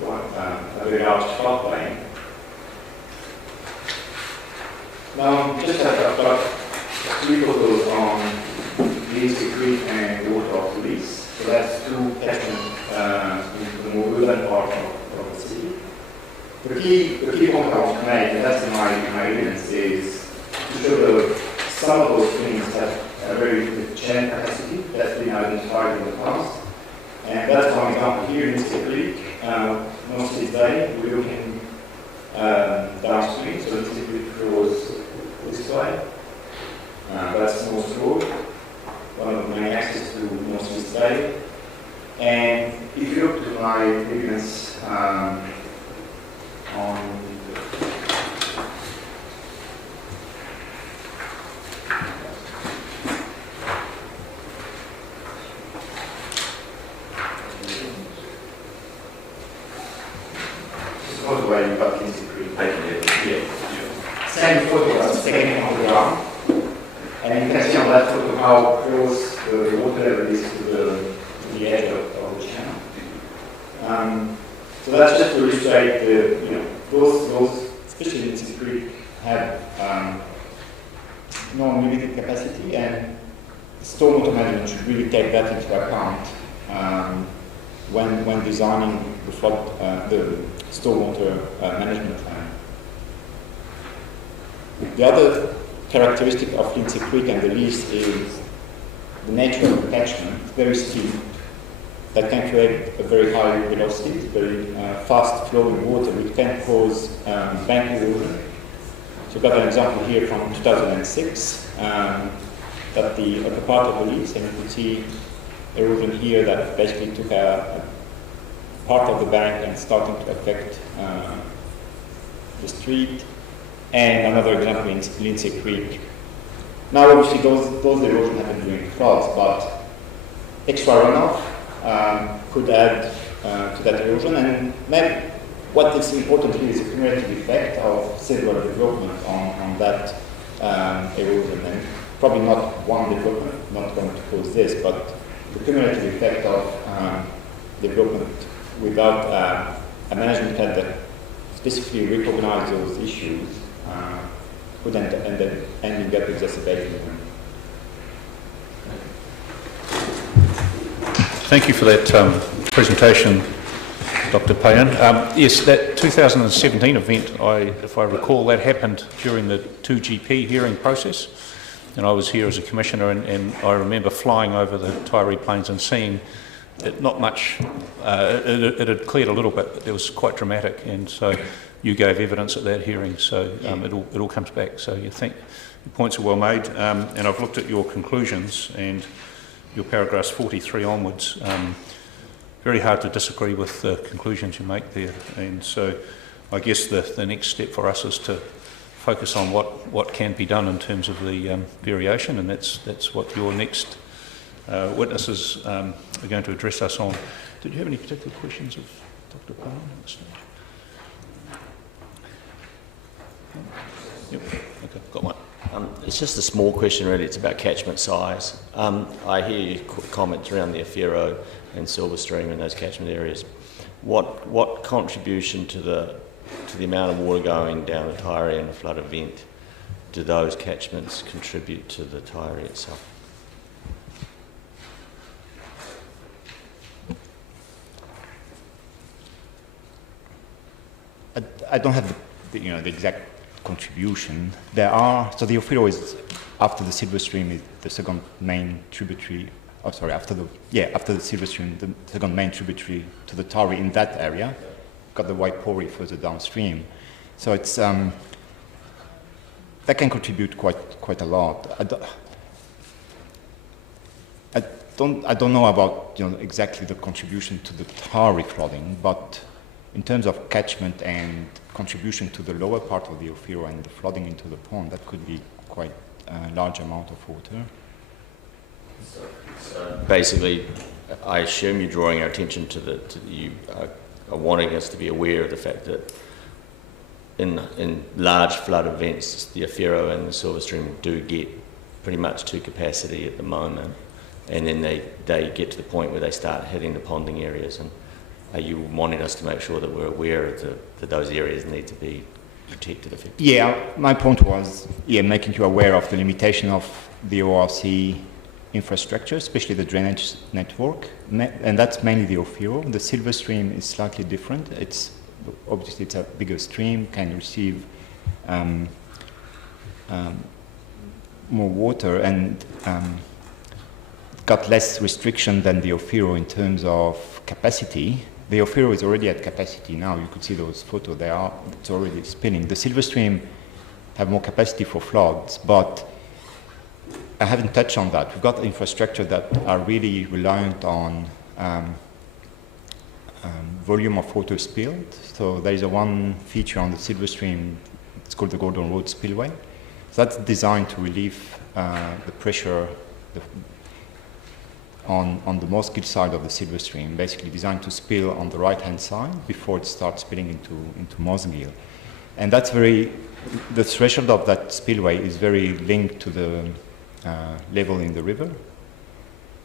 a very large floodplain. Now, just I've got three photos on Lindsay Creek and Water of Police. So that's two catchments into the more urban part of the city. The key point I want to make, and that's in my evidence, is to show some of those things have a very good chain capacity that's been identified in the past. And that's one example here in Lindsay Creek, mostly today. We're looking downstream, so Lindsay Creek flows this way. That's North Road, one of the main access to North East Bay. And if you look to my evidence on where you got Lindsay Creek. Same photograph taken on the ground. And you can see on that photo how close the water level is to the edge of the channel. So that's just to illustrate those especially in Lindsay Creek, have limited capacity, and stormwater management should really take that into account when designing the stormwater management plan. The other characteristic of Lindsay Creek and the Lease is the nature of the catchment. It's very steep. That can create a very high velocity, very fast flowing water, which can cause bank erosion. So we've got an example here from 2006, that the upper part of the Lease, and you can see erosion here that basically took a part of the bank and starting to affect the street. And another example in Lindsay Creek. Now obviously those erosion happened during floods, but extra runoff could add to that erosion, and maybe what is important here is the cumulative effect of several developments on that erosion, and probably not one development, not going to cause this, but the cumulative effect of development without a management plan that specifically recognizes those issues could end up exacerbating them. Thank you for that presentation, Dr. Payan. Yes, that 2017 event, if I recall, that happened during the 2GP hearing process, and I was here as a commissioner, and I remember flying over the Taieri Plains and seeing it not much, it had cleared a little bit, but it was quite dramatic, and so you gave evidence at that hearing, so it all comes back. So you think your points are well made, and I've looked at your conclusions and your paragraphs 43 onwards. Very hard to disagree with the conclusions you make there, and so I guess the next step for us is to focus on what can be done in terms of the variation, and that's what your next witnesses are going to address us on. Did you have any particular questions of Dr. Payan at this stage? Yep. Okay, got one. It's just a small question, really. It's about catchment size. I hear your comments around the Afero and Silverstream and those catchment areas. What contribution to the amount of water going down the Taieri in a flood event do those catchments contribute to the Taieri itself? I don't have the exact contribution. There are, so the Ofiro is after the Silverstream is the second main tributary. Oh, sorry, after the Silverstream, the second main tributary to the Taieri in that area. Got the Waipori further downstream, so it's that can contribute quite a lot. I don't know about exactly the contribution to the tarry flooding, but in terms of catchment and contribution to the lower part of the Ophiro and the flooding into the pond, that could be quite a large amount of water. So basically, I assume you're drawing our attention to you are wanting us to be aware of the fact that in large flood events, the Ophiro and the Silver Stream do get pretty much to capacity at the moment, and then they get to the point where they start hitting the ponding areas. And are you wanting us to make sure that we're aware of that those areas need to be protected effectively? Yeah, my point was making you aware of the limitation of the ORC infrastructure, especially the drainage network, and that's mainly the Ophiro. The Silver Stream is slightly different. Obviously it's a bigger stream, can receive more water, and got less restriction than the Ophiro in terms of capacity. The Ophiro is already at capacity now. You could see those photos. It's already spilling. The Silver Stream have more capacity for floods, but I haven't touched on that. We've got infrastructure that are really reliant on volume of water spilled. So there is one feature on the Silver Stream, it's called the Gordon Road Spillway. So that's designed to relieve the pressure on the Moskill side of the Silver Stream, basically designed to spill on the right-hand side before it starts spilling into Moskill. And that's the threshold of that spillway is very linked to the level in the river,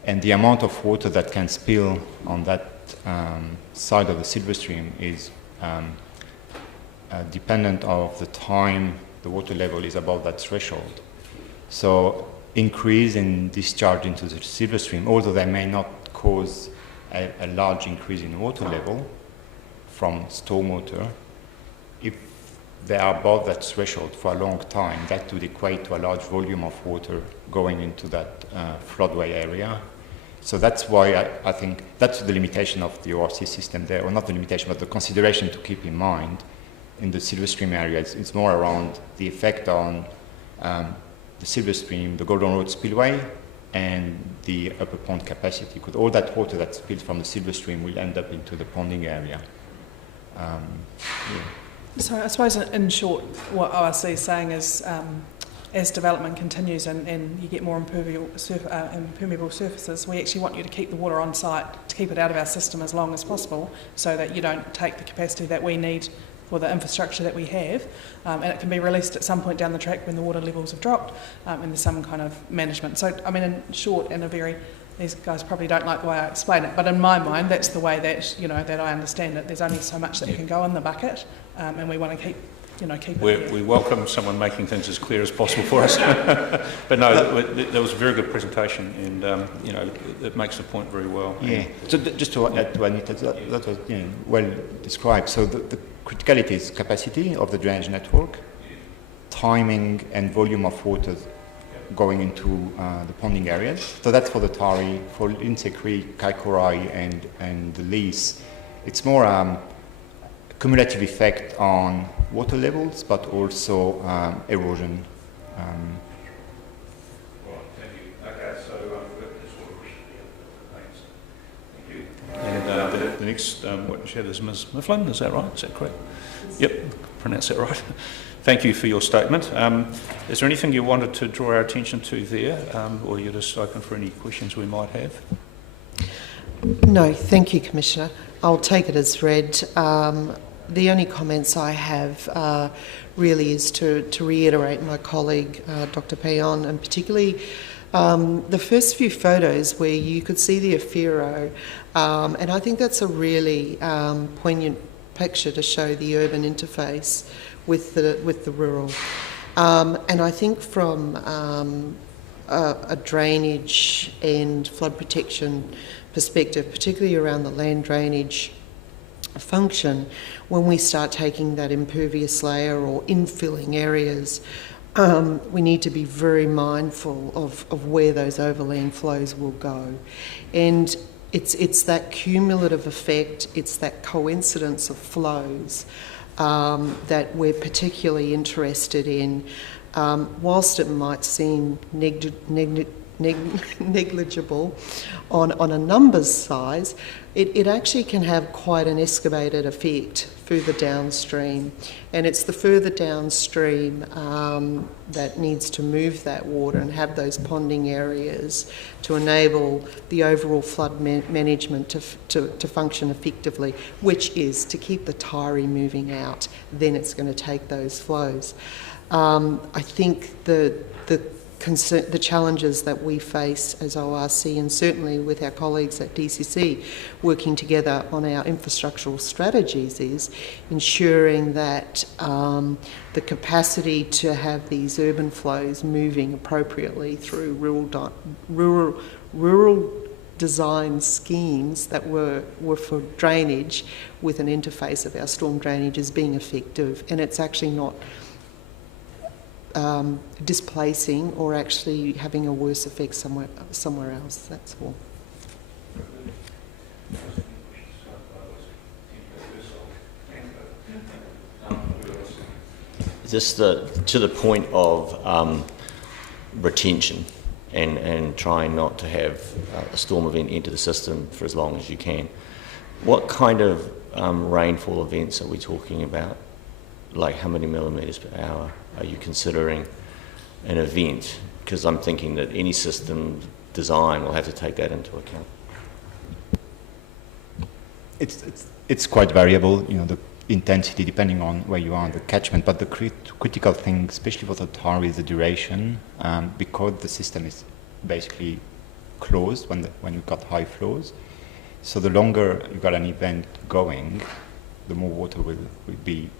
and the amount of water that can spill on that side of the Silver Stream is dependent of the time the water level is above that threshold. So increase in discharge into the Silver Stream, although they may not cause a large increase in water level from stormwater, if they are above that threshold for a long time, that would equate to a large volume of water going into that floodway area. So that's why I think that's the limitation of the ORC system there, or not the limitation, but the consideration to keep in mind in the Silver Stream area. It's more around the effect on the Silver Stream, the Golden Road Spillway, and the upper pond capacity, because all that water that spills from the Silver Stream will end up into the ponding area. So I suppose in short, what ORC is saying is as development continues and you get more impermeable surfaces, we actually want you to keep the water on site, to keep it out of our system as long as possible, so that you don't take the capacity that we need for the infrastructure that we have, and it can be released at some point down the track when the water levels have dropped, and there's some kind of management. So, I mean, in short, these guys probably don't like the way I explain it, but in my mind, that's the way that, that I understand it. There's only so much that can go in the bucket, and we want to keep it there. We welcome someone making things as clear as possible for us. But no, that was a very good presentation, and it makes the point very well. Yeah. So just to add to Anita, that was well described. So the criticality is capacity of the drainage network, timing and volume of water going into the ponding areas. So that's for the Tari. For Lindsay Creek, Kaikorai, and the Lease, it's more cumulative effect on water levels, but also erosion. Right, thank you. Okay, so we've got this one question here. Thanks. Thank you. And the next witness is Ms. Mifflin, is that right? Is that correct? Yep, pronounced that right. Thank you for your statement. Is there anything you wanted to draw our attention to there, or you're just open for any questions we might have? No, thank you, Commissioner. I'll take it as read. The only comments I have really is to reiterate my colleague, Dr. Payon, and particularly the first few photos where you could see the Ophiro, and I think that's a really poignant picture to show the urban interface with the rural. And I think from a drainage and flood protection perspective, particularly around the land drainage function, when we start taking that impervious layer or infilling areas, we need to be very mindful of where those overland flows will go. And it's that cumulative effect, it's that coincidence of flows that we're negligible on a numbers size, it actually can have quite an excavated effect further downstream. And it's the further downstream that needs to move that water and have those ponding areas to enable the overall flood management to function effectively, which is to keep the Tairi moving out. Then it's going to take those flows. I think the challenges that we face as ORC, and certainly with our colleagues at DCC working together on our infrastructural strategies, is ensuring that the capacity to have these urban flows moving appropriately through rural design schemes that were for drainage with an interface of our storm drainage is being effective, and it's actually not displacing or actually having a worse effect somewhere else. That's all. Just to the point of retention and trying not to have a storm event enter the system for as long as you can. What kind of rainfall events are we talking about? Like how many millimetres per hour are you considering an event? Because I'm thinking that any system design will have to take that into account. It's quite variable, the intensity depending on where you are in the catchment, but the critical thing, especially for the Tairi, is the duration, because the system is basically closed when you've got high flows. So the longer you've got an event going, the more water will be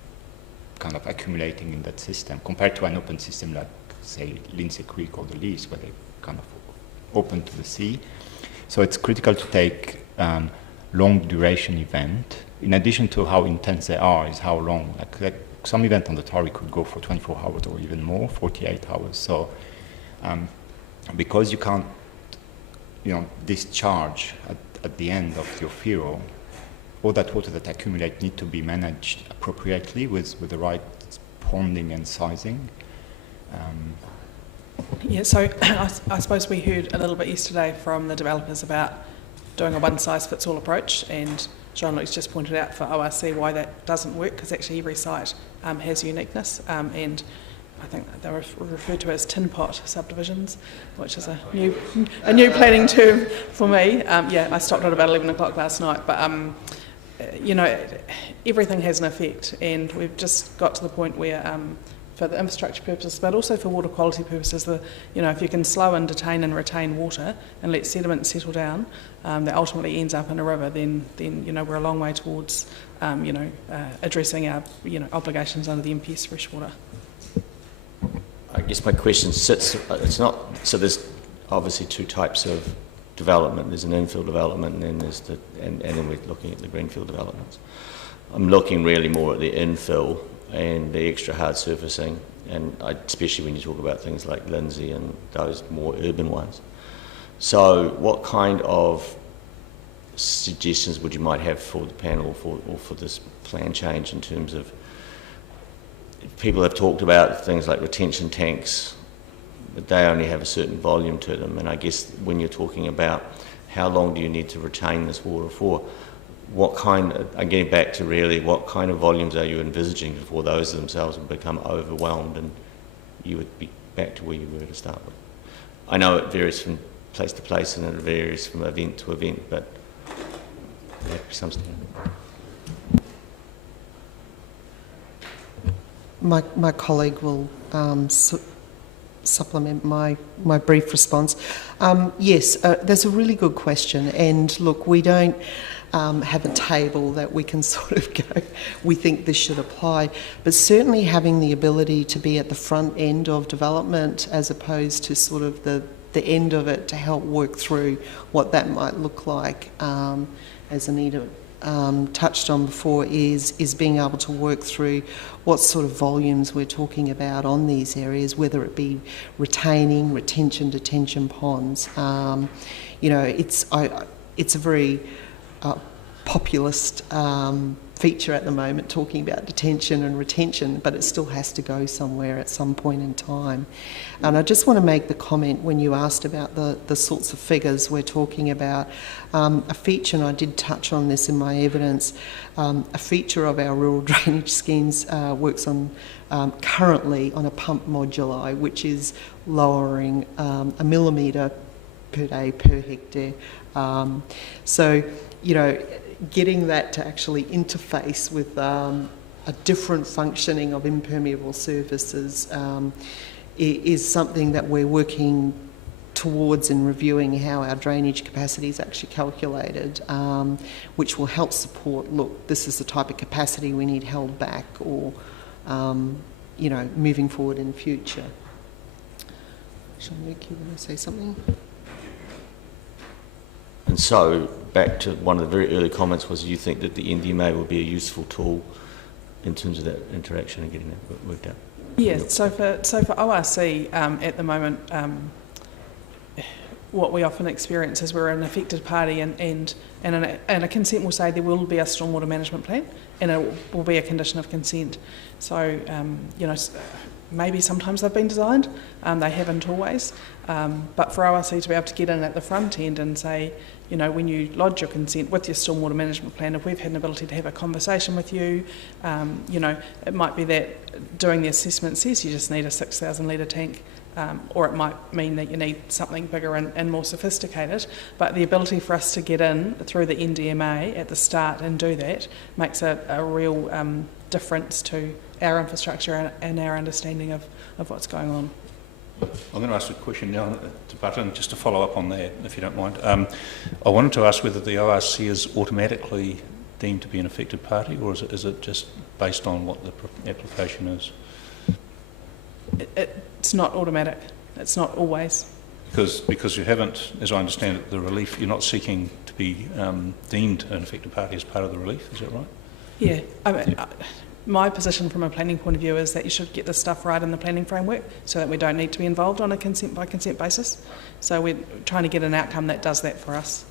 kind of accumulating in that system compared to an open system like, say, Lindsay Creek or the Lees, where they kind of open to the sea. So it's critical to take long duration event. In addition to how intense they are, is how long. Like some event on the Tairi could go for 24 hours or even more, 48 hours. So because you can't, discharge at the end of your FIRO, all that water that accumulates need to be managed appropriately with the right ponding and sizing. Yeah, so I suppose we heard a little bit yesterday from the developers about doing a one-size-fits-all approach, and Jean-Luc's just pointed out for ORC why that doesn't work, because actually every site has uniqueness, and I think they were referred to as tin pot subdivisions, which is a new planning term for me. I stopped at about 11 o'clock last night, but everything has an effect, and we've just got to the point where, for the infrastructure purposes, but also for water quality purposes, if you can slow and detain and retain water and let sediment settle down, that ultimately ends up in a river, then we're a long way towards addressing our obligations under the MPS freshwater. I guess my question sits. It's not. So there's obviously two types of development. There's an infill development, and then there's and then we're looking at the greenfield developments. I'm looking really more at the infill and the extra hard surfacing, and especially when you talk about things like Lindsay and those more urban ones. So what kind of suggestions would you might have for the panel or for this plan change in terms of, people have talked about things like retention tanks, but they only have a certain volume to them, and I guess when you're talking about how long do you need to retain this water for, I'm getting back to really what kind of volumes are you envisaging before those themselves would become overwhelmed and you would be back to where you were to start with? I know it varies from place to place and it varies from event to event, but there be some standard. My colleague will supplement my brief response. Yes, that's a really good question, and look, we don't have a table that we can sort of go, we think this should apply, but certainly having the ability to be at the front end of development as opposed to sort of the end of it to help work through what that might look like, as Anita touched on before, is being able to work through what sort of volumes we're talking about on these areas, whether it be retaining, retention, detention ponds. It's a very populist feature at the moment, talking about detention and retention, but it still has to go somewhere at some point in time. And I just want to make the comment, when you asked about the sorts of figures we're talking about, a feature, and I did touch on this in my evidence, a feature of our rural drainage schemes works on currently on a pump moduli, which is lowering a millimetre per day per hectare. So, you know, getting that to actually interface with a different functioning of impermeable surfaces is something that we're working towards in reviewing how our drainage capacity is actually calculated, which will help support, look, this is the type of capacity we need held back, or, you know, moving forward in future. Jean-Luc, you want to say something? And so, back to one of the very early comments, was you think that the NDMA will be a useful tool in terms of that interaction and getting that worked out? Yeah, so for ORC at the moment, what we often experience is we're an affected party, and a consent will say there will be a stormwater management plan, and it will be a condition of consent. So, you know, maybe sometimes they've been designed, they haven't always, but for ORC to be able to get in at the front end and say, you know, when you lodge your consent with your stormwater management plan, if we've had an ability to have a conversation with you, you know, it might be that doing the assessment says you just need a 6,000 litre tank, or it might mean that you need something bigger and more sophisticated, but the ability for us to get in through the NDMA at the start and do that makes a real difference to our infrastructure and our understanding of what's going on. I'm going to ask a question now to Button, just to follow up on that, if you don't mind. I wanted to ask whether the ORC is automatically deemed to be an affected party, or is it just based on what the application is? It's not automatic. It's not always. Because you haven't, as I understand it, the relief, you're not seeking to be deemed an affected party as part of the relief, is that right? Yeah. I mean, my position from a planning point of view is that you should get this stuff right in the planning framework so that we don't need to be involved on a consent by consent basis. So we're trying to get an outcome that does that for us.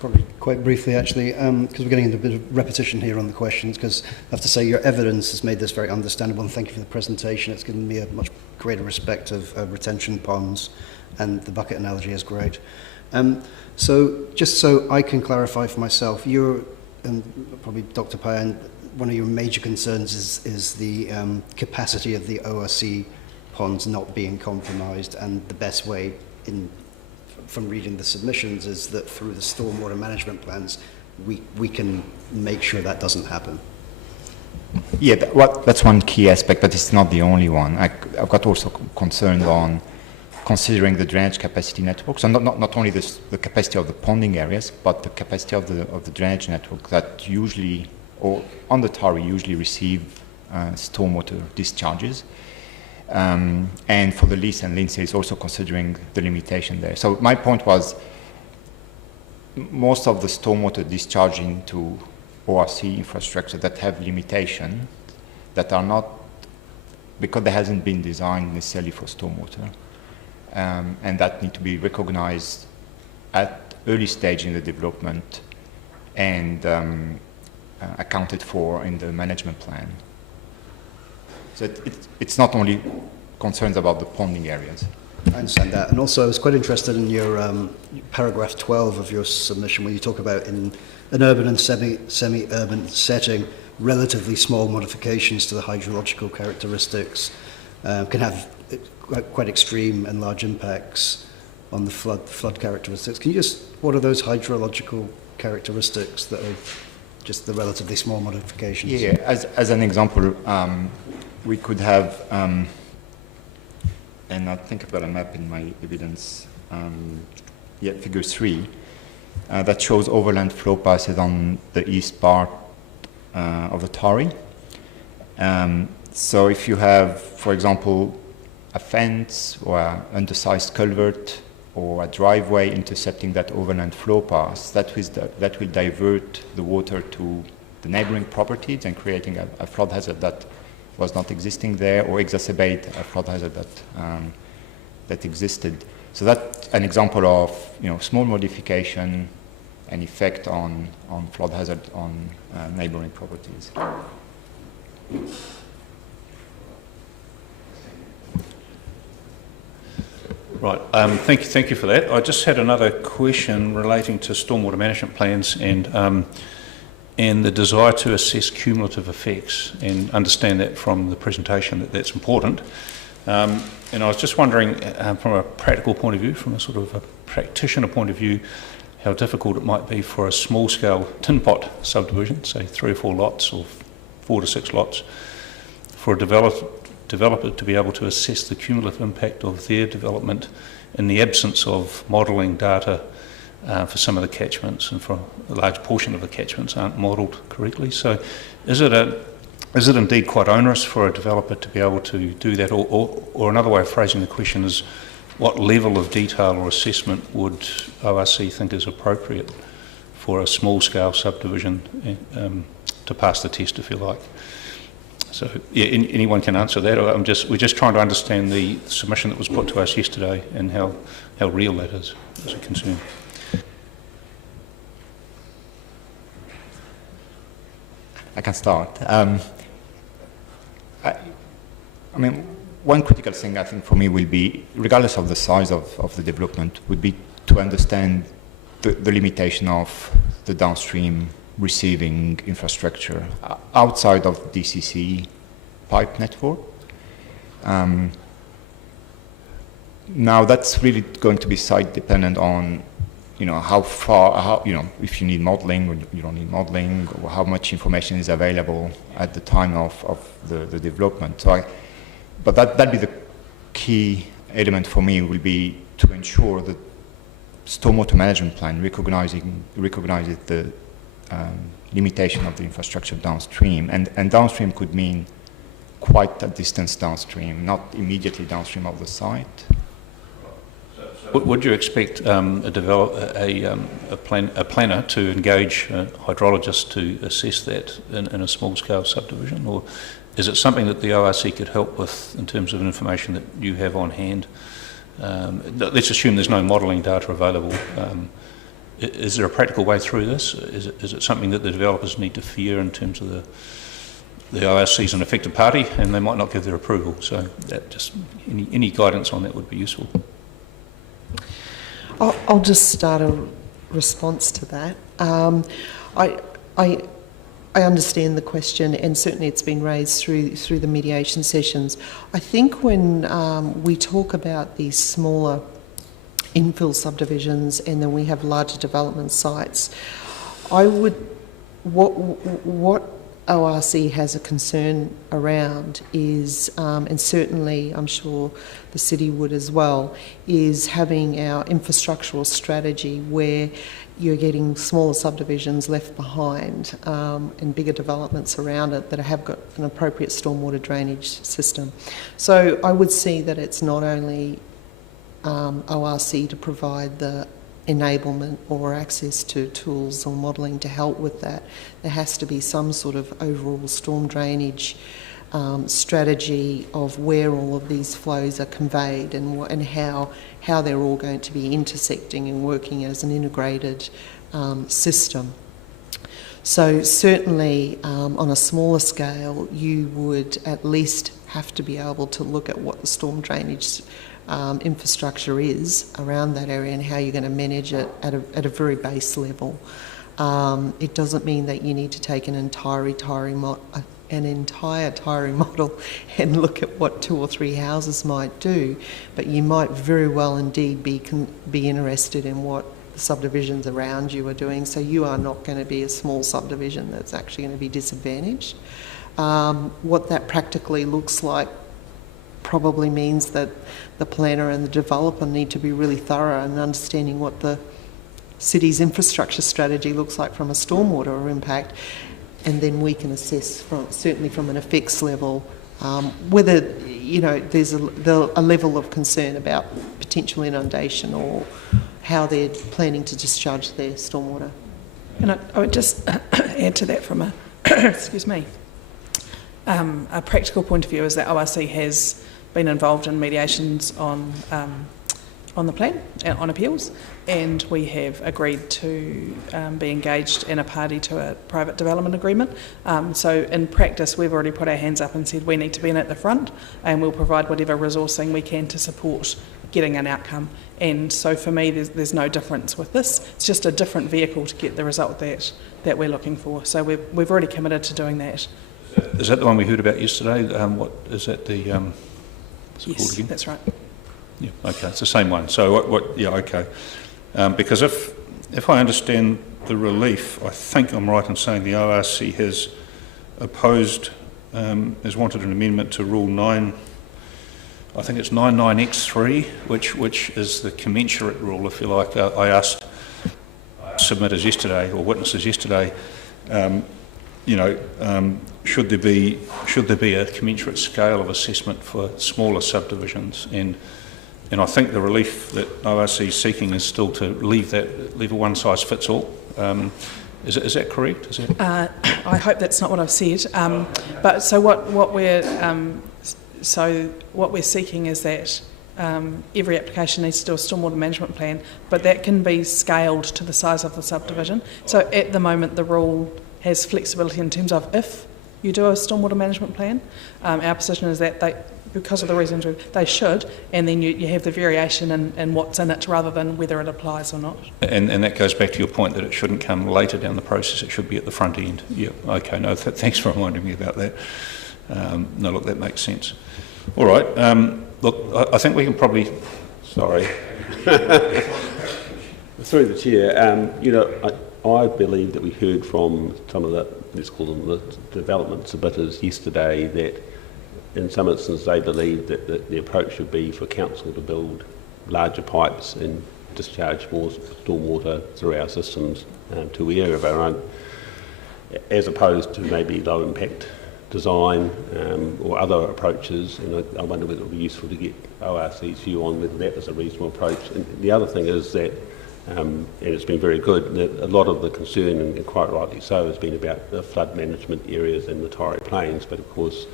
Probably quite briefly, actually, because we're getting into a bit of repetition here on the questions, because I have to say your evidence has made this very understandable, and thank you for the presentation. It's given me a much greater respect of retention ponds, and the bucket analogy is great. So just so I can clarify for myself, you're, and probably Dr. Payan, one of your major concerns is the capacity of the ORC ponds not being compromised, and the best way from reading the submissions is that through the stormwater management plans we can make sure that doesn't happen. Yeah, that's one key aspect, but it's not the only one. I've got also concerned on considering the drainage capacity network, so not only the capacity of the ponding areas, but the capacity of the drainage network that usually, or on the Tari, usually receive stormwater discharges. And for the lease and Lindsay is also considering the limitation there. So my point was, most of the stormwater discharge into ORC infrastructure that have limitation, that are not, because they hasn't been designed necessarily for stormwater, and that need to be recognized at early stage in the development and accounted for in the management plan. So it's not only concerns about the ponding areas. I understand that. And also I was quite interested in your paragraph 12 of your submission, where you talk about in an urban and semi-urban setting, relatively small modifications to the hydrological characteristics can have quite extreme and large impacts on the flood characteristics. Can you just, what are those hydrological characteristics that are just the relatively small modifications? Yeah, as an example, we could have, and I think I've got a map in my evidence, figure 3, that shows overland flow passes on the east part of the Tari. So if you have, for example, a fence or an undersized culvert or a driveway intercepting that overland flow path, that will divert the water to the neighboring properties and creating a flood hazard that was not existing there, or exacerbate a flood hazard that existed. So that's an example of small modification an effect on flood hazard on neighboring properties. Right, thank you for that. I just had another question relating to stormwater management plans and the desire to assess cumulative effects, and understand that from the presentation that that's important. And I was just wondering, from a practical point of view, from a sort of a practitioner point of view, how difficult it might be for a small-scale tin pot subdivision, say 3 or 4 lots or 4 to 6 lots, for a developer to be able to assess the cumulative impact of their development in the absence of modelling data for some of the catchments, and for a large portion of the catchments aren't modelled correctly. So is it indeed quite onerous for a developer to be able to do that? Or another way of phrasing the question is, what level of detail or assessment would ORC think is appropriate for a small-scale subdivision to pass the test, if you like? So, yeah, anyone can answer that. We're just trying to understand the submission that was put to us yesterday and how real that is as a concern. I can start. I mean, one critical thing I think for me will be, regardless of the size of the development, would be to understand the limitation of the downstream receiving infrastructure outside of DCC pipe network. Now that's really going to be site dependent on, how far, if you need modeling or you don't need modeling, or how much information is available at the time of the development. So but that'd be the key element for me, will be to ensure that stormwater management plan recognizes the limitation of the infrastructure downstream, and downstream could mean quite a distance downstream, not immediately downstream of the site. Would you expect a planner to engage a hydrologist to assess that in a small-scale subdivision, or is it something that the ORC could help with in terms of information that you have on hand? Let's assume there's no modelling data available. Is there a practical way through this? Is it something that the developers need to fear in terms of the ORC is an affected party and they might not give their approval? So that just any guidance on that would be useful. I'll just start a response to that. I understand the question, and certainly it's been raised through the mediation sessions. I think when we talk about these smaller infill subdivisions and then we have larger development sites, what ORC has a concern around is, and certainly I'm sure the city would as well, is having our infrastructural strategy where you're getting smaller subdivisions left behind and bigger developments around it that have got an appropriate stormwater drainage system. So I would see that it's not only ORC to provide the enablement or access to tools or modelling to help with that. There has to be some sort of overall storm drainage strategy of where all of these flows are conveyed and how they're all going to be intersecting and working as an integrated system. So certainly on a smaller scale, you would at least have to be able to look at what the storm drainage infrastructure is around that area and how you're going to manage it at a very base level. It doesn't mean that you need to take an entire tiring model and look at what 2 or 3 houses might do, but you might very well indeed be interested in what the subdivisions around you are doing. So you are not going to be a small subdivision that's actually going to be disadvantaged. What that practically looks like probably means that the planner and the developer need to be really thorough in understanding what the city's infrastructure strategy looks like from a stormwater impact, and then we can assess certainly from an effects level whether there's a level of concern about potential inundation or how they're planning to discharge their stormwater. And I would just add to that from a excuse me, a practical point of view is that ORC has been involved in mediations on on the plan, on appeals, and we have agreed to be engaged and a party to a private development agreement. So in practice, we've already put our hands up and said we need to be in at the front, and we'll provide whatever resourcing we can to support getting an outcome. And so for me, there's no difference with this. It's just a different vehicle to get the result that we're looking for. So we've already committed to doing that. Is that the one we heard about yesterday? What is that? The Yes, that's right. Yeah, okay, it's the same one. So yeah, okay. Because if I understand the relief, I think I'm right in saying the ORC has opposed, has wanted an amendment to Rule 9, I think it's 99X3, which is the commensurate rule, if you like. I asked submitters yesterday, or witnesses yesterday, should there be a commensurate scale of assessment for smaller subdivisions? And I think the relief that ORC is seeking is still to leave a one size fits all. Is that correct? I hope that's not what I've said. But so what we're seeking is that every application needs to do a stormwater management plan, but that can be scaled to the size of the subdivision. So at the moment, the rule has flexibility in terms of if you do a stormwater management plan. Our position is that because of the reasons they should, and then you have the variation in what's in it rather than whether it applies or not. And that goes back to your point that it shouldn't come later down the process, it should be at the front end. Yeah, okay, no, thanks for reminding me about that. No, look, that makes sense. All right, look, I think we can probably... Sorry. Through the chair, I believe that we heard from some of the, let's call them the development submitters yesterday, that in some instances they believe that the approach should be for council to build larger pipes and discharge more stormwater through our systems to area of our own, as opposed to maybe low impact design or other approaches. And I wonder whether it would be useful to get ORC's view on whether that is a reasonable approach. And the other thing is that, and it's been very good, that a lot of the concern, and quite rightly so, has been about the flood management areas in the Torrey Plains, but of course,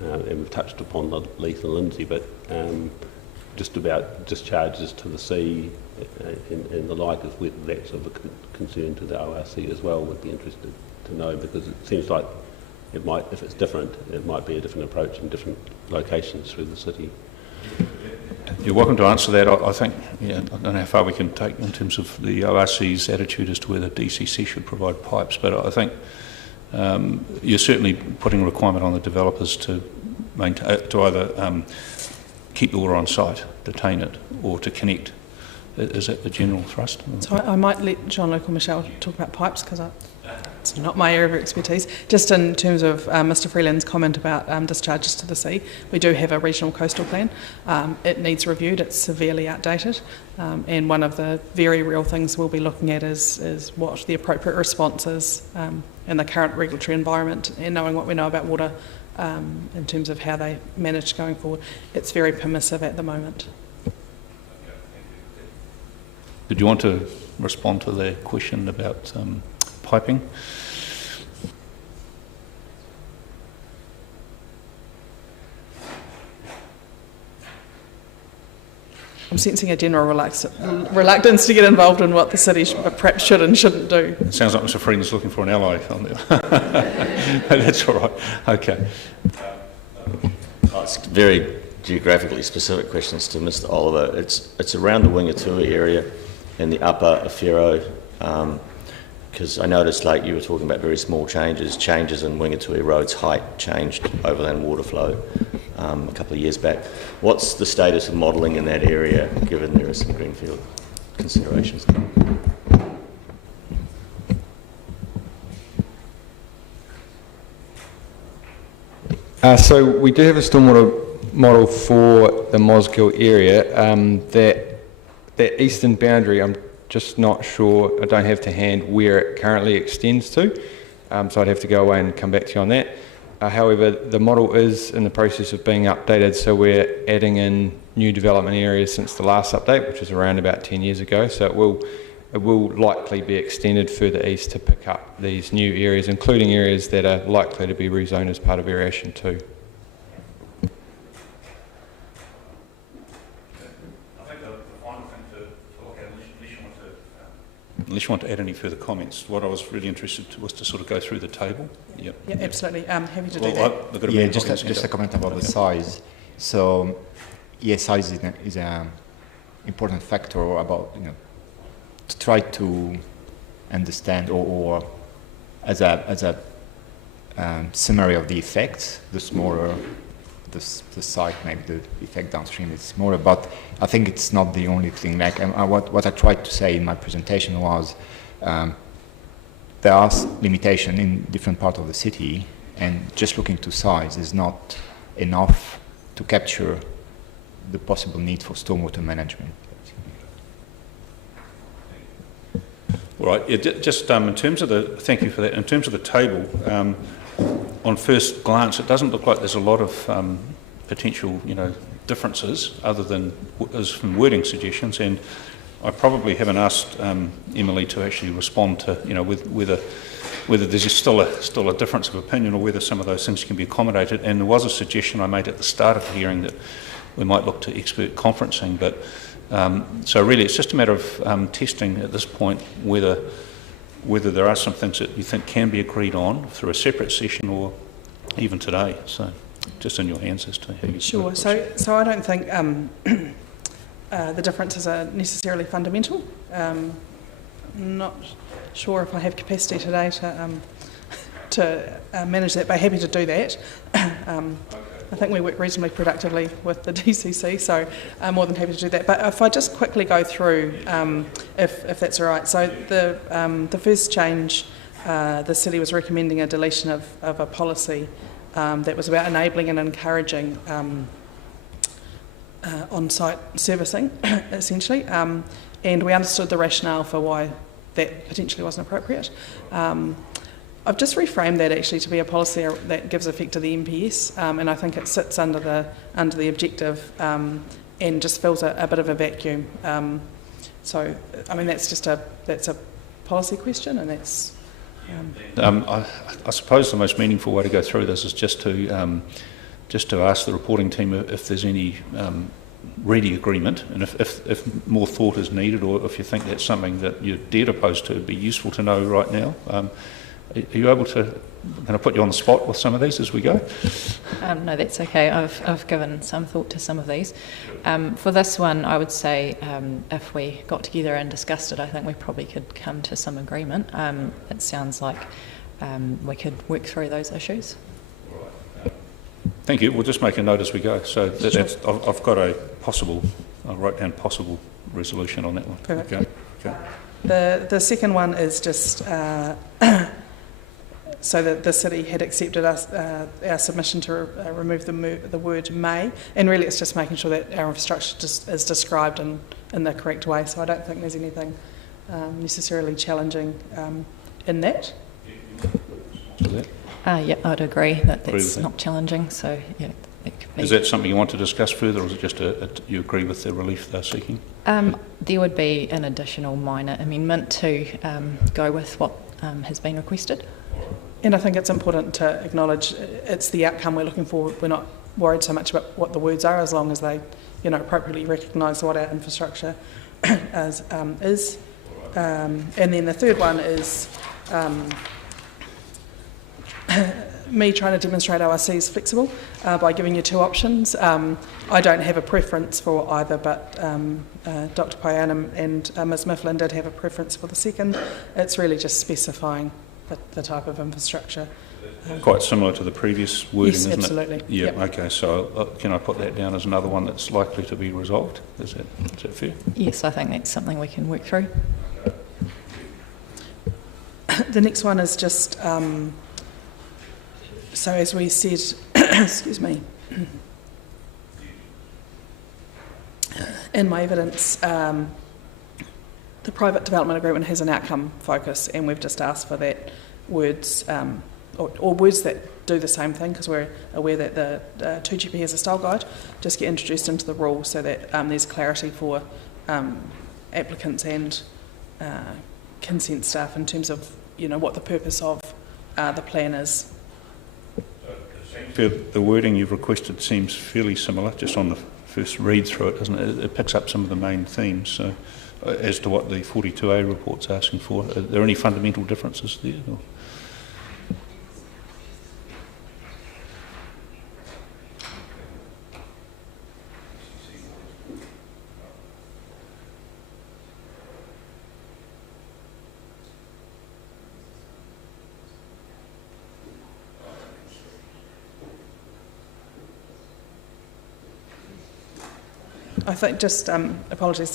and we've touched upon the Leith and Lindsay, but just about discharges to the sea and the like, is whether that's of a concern to the ORC as well. Would be interested to know, because it seems like it might, if it's different, it might be a different approach in different locations through the city. You're welcome to answer that. I think, I don't know how far we can take in terms of the ORC's attitude as to whether DCC should provide pipes, but I think you're certainly putting a requirement on the developers to maintain, to either keep the water on site, detain it, or to connect. Is that the general thrust? So I might let Jean-Luc or Michelle talk about pipes, because it's not my area of expertise. Just in terms of Mr Freeland's comment about discharges to the sea, we do have a regional coastal plan. It needs reviewed, it's severely outdated, and one of the very real things we'll be looking at is what the appropriate response is in the current regulatory environment, and knowing what we know about water in terms of how they manage going forward. It's very permissive at the moment. Did you want to respond to the question about piping? I'm sensing a general reluctance to get involved in what the city perhaps should and shouldn't do. It sounds like Mr Freeland's looking for an ally on there. That's all right. Okay. It's very geographically specific questions to Mr Oliver. It's around the Wingatua area in the upper Awhiro, because I noticed, like you were talking about very small changes in Wingatua Road's height changed overland water flow a couple of years back. What's the status of modelling in that area, given there are some greenfield considerations? So we do have a stormwater model for the Mosgiel area. That eastern boundary, I'm just not sure, I don't have to hand where it currently extends to, so I'd have to go away and come back to you on that. However, the model is in the process of being updated, so we're adding in new development areas since the last update, which was around about 10 years ago, so it will likely be extended further east to pick up these new areas, including areas that are likely to be rezoned as part of Variation 2. I think the final thing unless you want to add any further comments, what I was really interested was to sort of go through the table. Yep. Yeah, absolutely. Happy to do that. I've got a Yeah, man just a comment about the size. So, yes, size is a important factor about, to try to understand or as a summary of the effects. The smaller the site, maybe the effect downstream is smaller. But I think it's not the only thing. Like what I tried to say in my presentation was there are limitations in different parts of the city, and just looking to size is not enough to capture the possible need for stormwater management. All right. Yeah, just in terms of thank you for that. In terms of the table, on first glance, it doesn't look like there's a lot of potential, differences other than some wording suggestions. And I probably haven't asked Emily to actually respond to, whether there's still a difference of opinion or whether some of those things can be accommodated. And there was a suggestion I made at the start of the hearing that we might look to expert conferencing, but so really it's just a matter of testing at this point whether there are some things that you think can be agreed on through a separate session or even today. So just in your hands as to how you... Sure. So I don't think the differences are necessarily fundamental. Not sure if I have capacity today to manage that, but happy to do that. I think we work reasonably productively with the DCC, so I'm more than happy to do that. But if I just quickly go through, if that's all right. So the first change, the city was recommending a deletion of a policy that was about enabling and encouraging on-site servicing, essentially. And we understood the rationale for why that potentially wasn't appropriate. I've just reframed that actually to be a policy that gives effect to the MPS, and I think it sits under the objective and just fills a bit of a vacuum. So, I mean, that's a policy question, and that's. I suppose the most meaningful way to go through this is just to ask the reporting team if there's any ready agreement, and if more thought is needed, or if you think that's something that you're dead opposed to, it'd be useful to know right now. Are you able to, I'm going to put you on the spot with some of these as we go? No, that's okay. I've given some thought to some of these. For this one, I would say if we got together and discussed it, I think we probably could come to some agreement. It sounds like we could work through those issues. Thank you. We'll just make a note as we go. So I've got I'll write down possible resolution on that one. Perfect. Okay. The second one is just so that the city had accepted our submission to remove the word may, and really it's just making sure that our infrastructure is described in the correct way. So I don't think there's anything necessarily challenging in that. Yeah, I'd agree that's not challenging. So yeah, it could be. Is that something you want to discuss further, or is it just you agree with the relief they're seeking? There would be an additional minor amendment to go with what has been requested. And I think it's important to acknowledge it's the outcome we're looking for. We're not worried so much about what the words are, as long as they, appropriately recognise what our infrastructure is. And then the third one is me trying to demonstrate ORC is flexible by giving you two options. I don't have a preference for either, but Dr. Payana and Ms Mifflin did have a preference for the second. It's really just specifying the type of infrastructure. Quite similar to the previous wording, yes, isn't absolutely. it? Yeah, yep. Okay, so can I put that down as another one that's likely to be resolved? Is that fair? Yes, I think that's something we can work through. The next one is just, so as we said, excuse me, in my evidence, the private development agreement has an outcome focus, and we've just asked for that words, or words that do the same thing, because we're aware that the 2GP has a style guide, just get introduced into the rule so that there's clarity for applicants and consent staff in terms of what the purpose of the plan is. The wording you've requested seems fairly similar, just on the first read through it, doesn't it? It picks up some of the main themes. So as to what the 42A report's asking for. Are there any fundamental differences there? Or? I think just, apologies,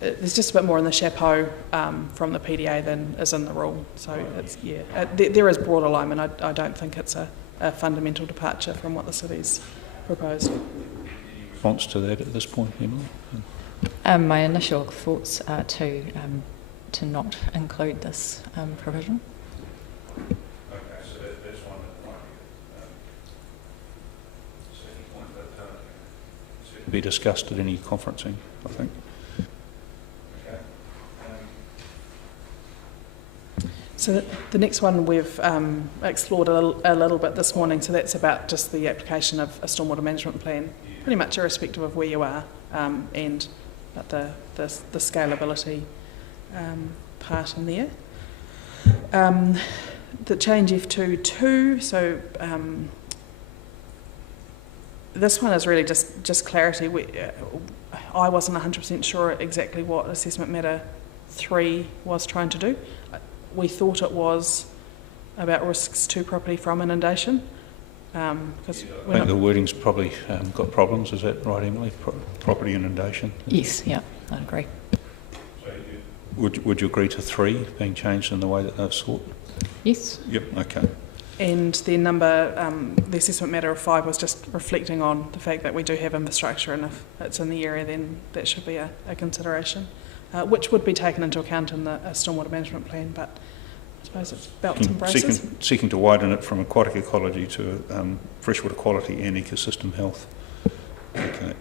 there's just a bit more in the chapeau from the PDA than is in the rule. So it's, yeah, there is broad alignment. I don't think it's a fundamental departure from what the city's proposed. Response to that at this point, Emily? My initial thoughts are to not include this provision. Okay, so that's one that might be a second point, but Be discussed at any conferencing, I think. okay. So the next one we've explored a little bit this morning, so that's about just the application of a stormwater management plan, pretty much irrespective of where you are, and the scalability part in there. The change F2.2, so this one is really just clarity. I wasn't 100% sure exactly what Assessment Matter 3 was trying to do. We thought it was about risks to property from inundation. Because I think the wording's probably got problems. Is that right, Emily? Property inundation? Yes, yeah, I agree. Would you agree to 3 being changed in the way that they've sought? Yes. Yep, okay. And the number, the assessment matter of 5 was just reflecting on the fact that we do have infrastructure, and if it's in the area, then that should be a consideration, which would be taken into account in the stormwater management plan, but I suppose it's belts and braces. Seeking to widen it from aquatic ecology to freshwater quality and ecosystem health. Okay.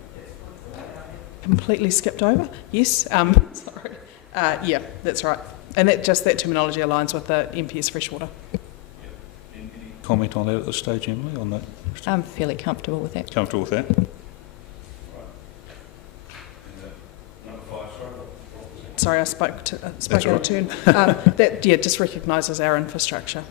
Completely skipped over. Yes, sorry. Yeah, that's right. And that terminology aligns with the MPS freshwater. Any comment on that at this stage, Emily, on that? I'm fairly comfortable with that. Comfortable with that? Sorry, I spoke out of turn. That just recognises our infrastructure.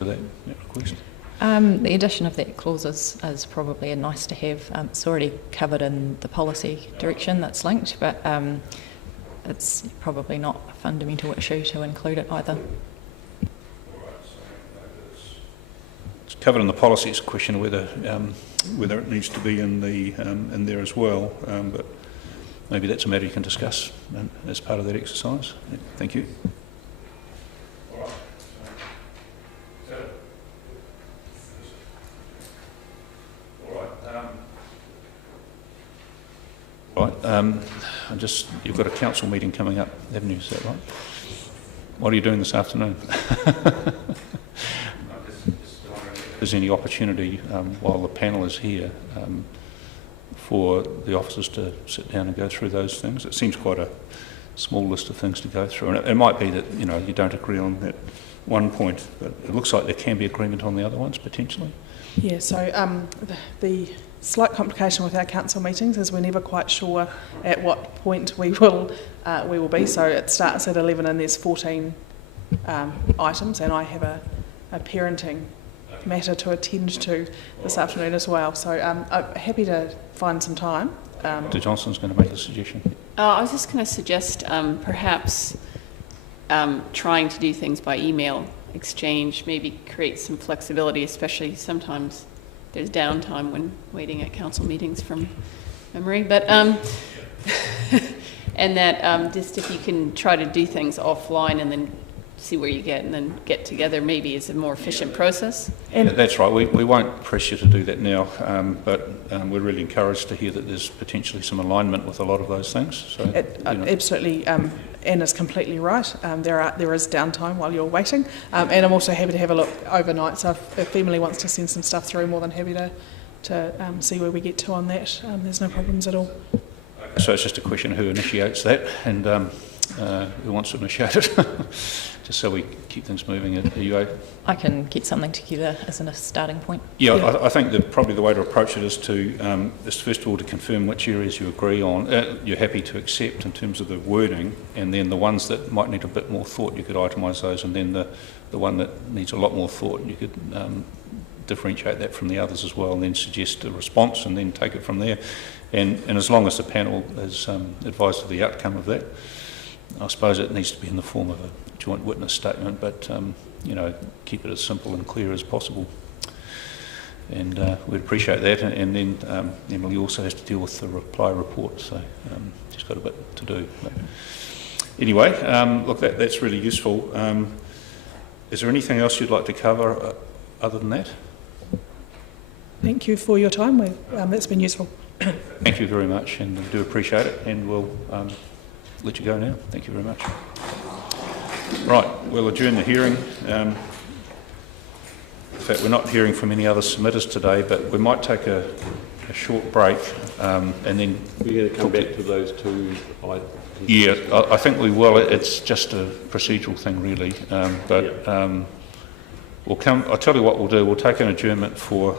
That request? The addition of that clause is probably a nice to have. It's already covered in the policy direction that's linked, but it's probably not a fundamental issue to include it either. It's covered in the policy. It's a question of whether it needs to be in there as well, but maybe that's a matter you can discuss as part of that exercise. Yeah, thank you. Right, you've got a council meeting coming up, haven't you? Is that right? What are you doing this afternoon? If there's any opportunity while the panel is here for the officers to sit down and go through those things. It seems quite a small list of things to go through, and it might be that you don't agree on that one point, but it looks like there can be agreement on the other ones potentially. Yeah. So the slight complication with our council meetings is we're never quite sure at what point we will be. So it starts at 11 and there's 14 items, and I have a parenting matter to attend to this afternoon as well. So I'm happy to find some time. Dr. Johnson's going to make a suggestion. I was just going to suggest perhaps trying to do things by email exchange, maybe create some flexibility, especially sometimes there's downtime when waiting at council meetings from memory, but and that just if you can try to do things offline and then see where you get and then get together, maybe is a more efficient process. And that's right, we won't press you to do that now, but we're really encouraged to hear that there's potentially some alignment with a lot of those things. So, absolutely, Anna's completely right. There is downtime while you're waiting, and I'm also happy to have a look overnight, so if Emily wants to send some stuff through, more than happy to see where we get to on that. There's no problems at all. So it's just a question of who initiates that, and who wants to initiate it? Just so we keep things moving. Are you I can get something together as a starting point. Yeah, I think that probably the way to approach it is first of all to confirm which areas you agree on, you're happy to accept in terms of the wording, and then the ones that might need a bit more thought, you could itemise those, and then the one that needs a lot more thought, you could differentiate that from the others as well, and then suggest a response, and then take it from there. And as long as the panel is advised of the outcome of that, I suppose it needs to be in the form of a joint witness statement, but you know, keep it as simple and clear as possible. And we'd appreciate that. And then Emily also has to deal with the reply report, so she's got a bit to do. But anyway, look, that's really useful. Is there anything else you'd like to cover other than that? Thank you for your time. It's been useful. Thank you very much, and I do appreciate it. And we'll let you go now. Thank you very much. Right, we'll adjourn the hearing. In fact, we're not hearing from any other submitters today, but we might take a short break and then... We're going to come back to those two items. Yeah, I think we will. It's just a procedural thing, really. We'll come... I'll tell you what we'll do. We'll take an adjournment for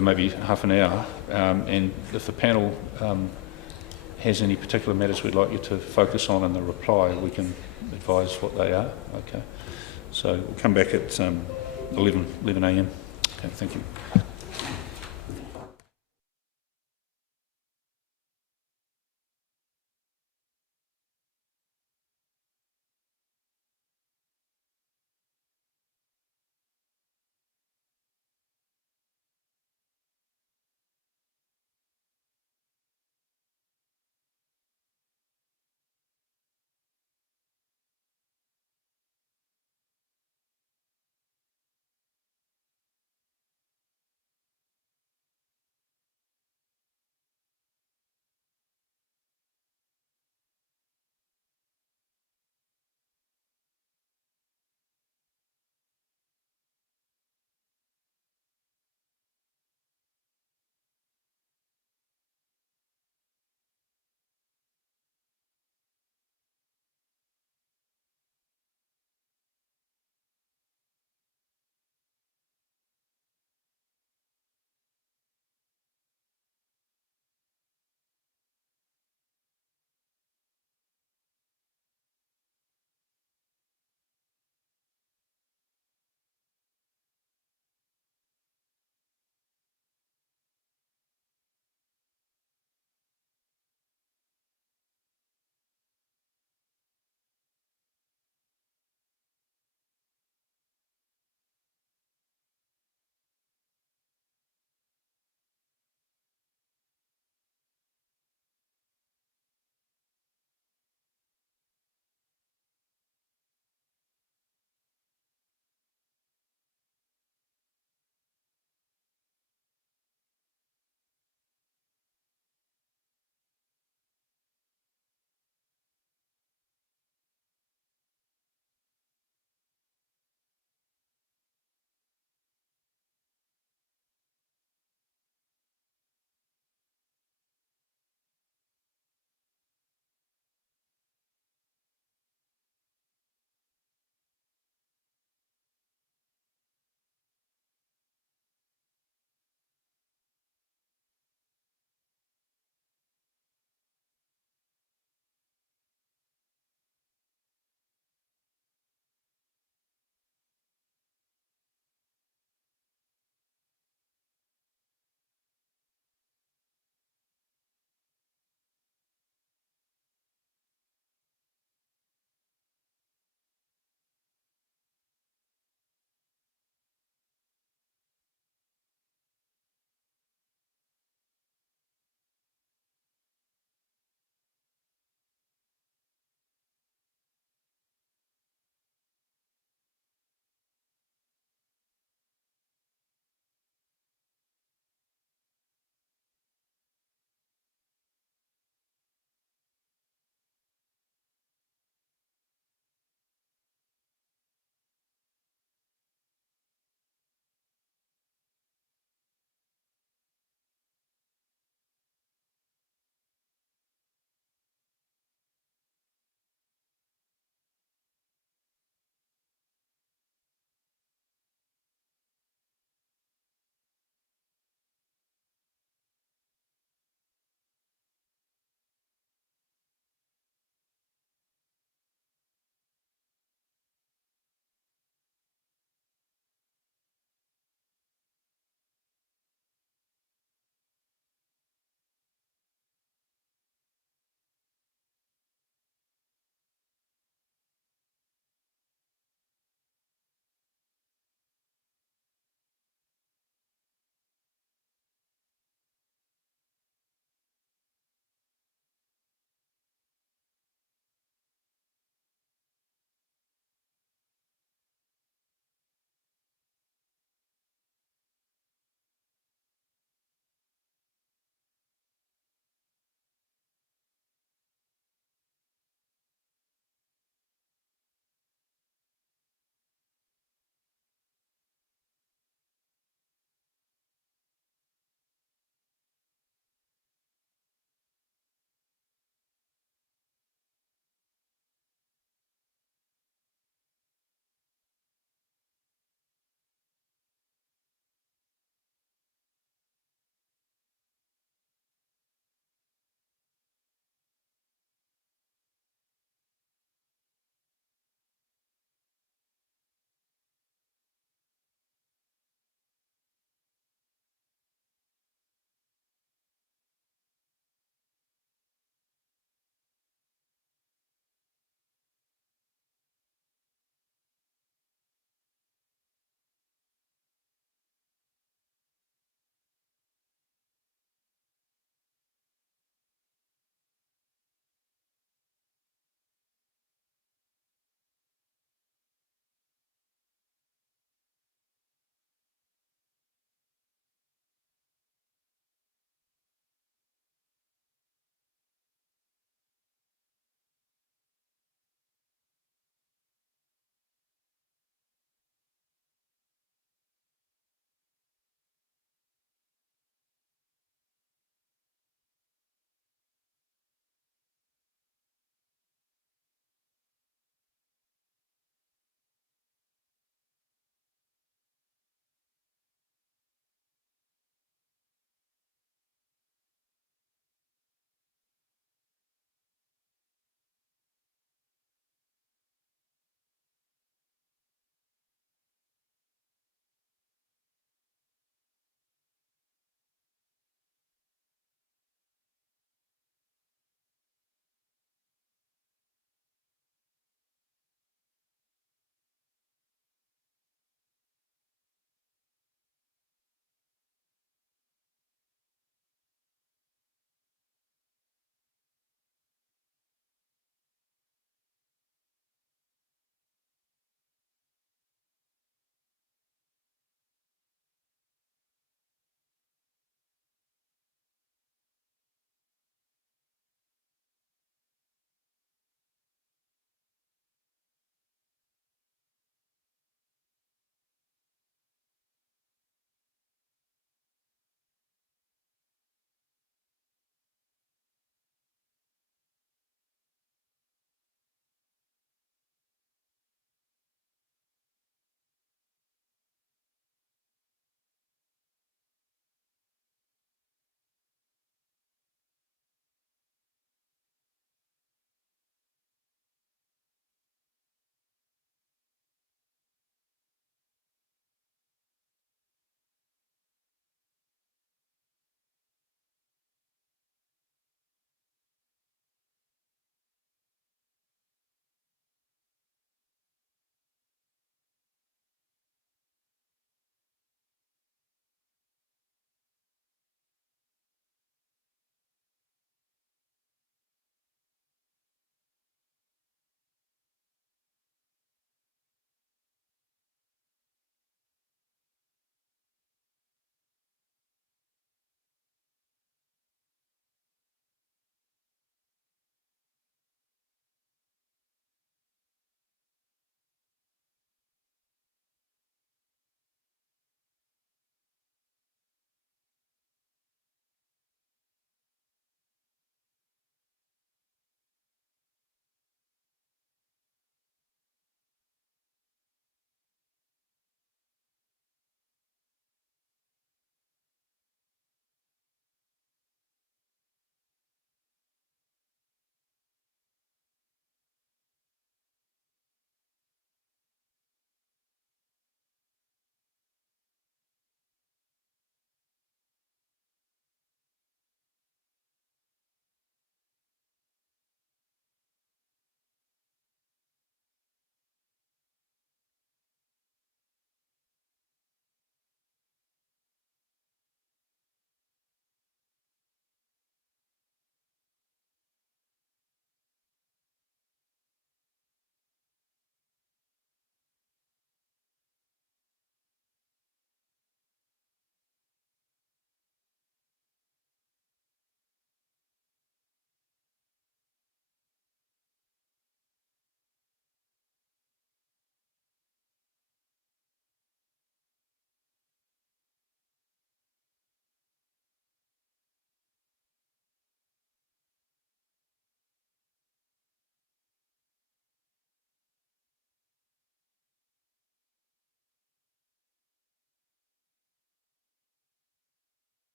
maybe half an hour, and if the panel has any particular matters we'd like you to focus on in the reply, we can advise what they are. Okay. So we'll come back at 11 a.m. Okay, thank you.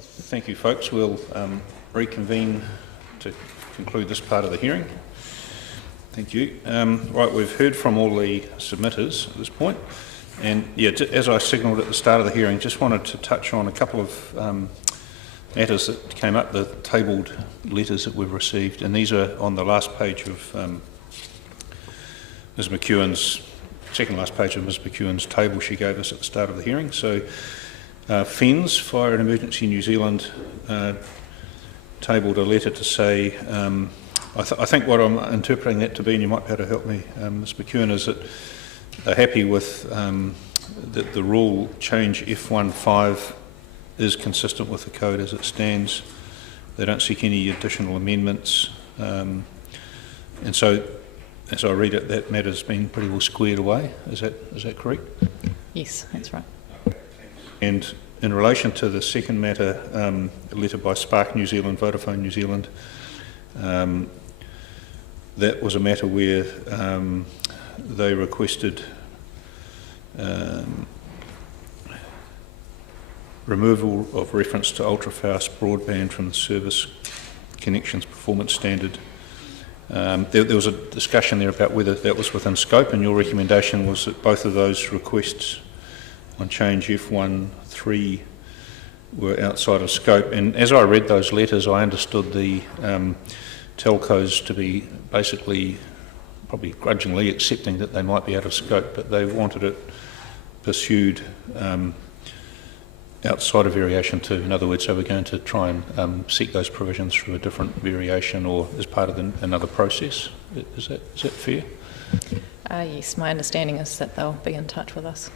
thank you, folks. We'll reconvene to conclude this part of the hearing. Thank you. Right, we've heard from all the submitters at this point, and yeah, as I signalled at the start of the hearing, just wanted to touch on a couple of matters that came up, the tabled letters that we've received, and these are on the last page of Ms McEwen's, second last page of Ms McEwen's table she gave us at the start of the hearing. So FENZ, Fire and Emergency New Zealand, tabled a letter to say, I think what I'm interpreting that to be, and you might be able to help me, Ms McEwen, is that they're happy with that the rule change F15 is consistent with the code as it stands. They don't seek any additional amendments. And so, as I read it, that matter's been pretty well squared away. Is that correct? Yes, that's right. And in relation to the second matter, a letter by Spark New Zealand, Vodafone New Zealand, that was a matter where they requested removal of reference to ultra-fast broadband from the service connections performance standard. There was a discussion there about whether that was within scope, and your recommendation was that both of those requests on change F13 were outside of scope. And as I read those letters, I understood the telcos to be basically, probably grudgingly, accepting that they might be out of scope, but they wanted it pursued outside of variation 2. In other words, they were going to try and seek those provisions through a different variation or as part of another process. Is that fair? Yes, my understanding is that they'll be in touch with us.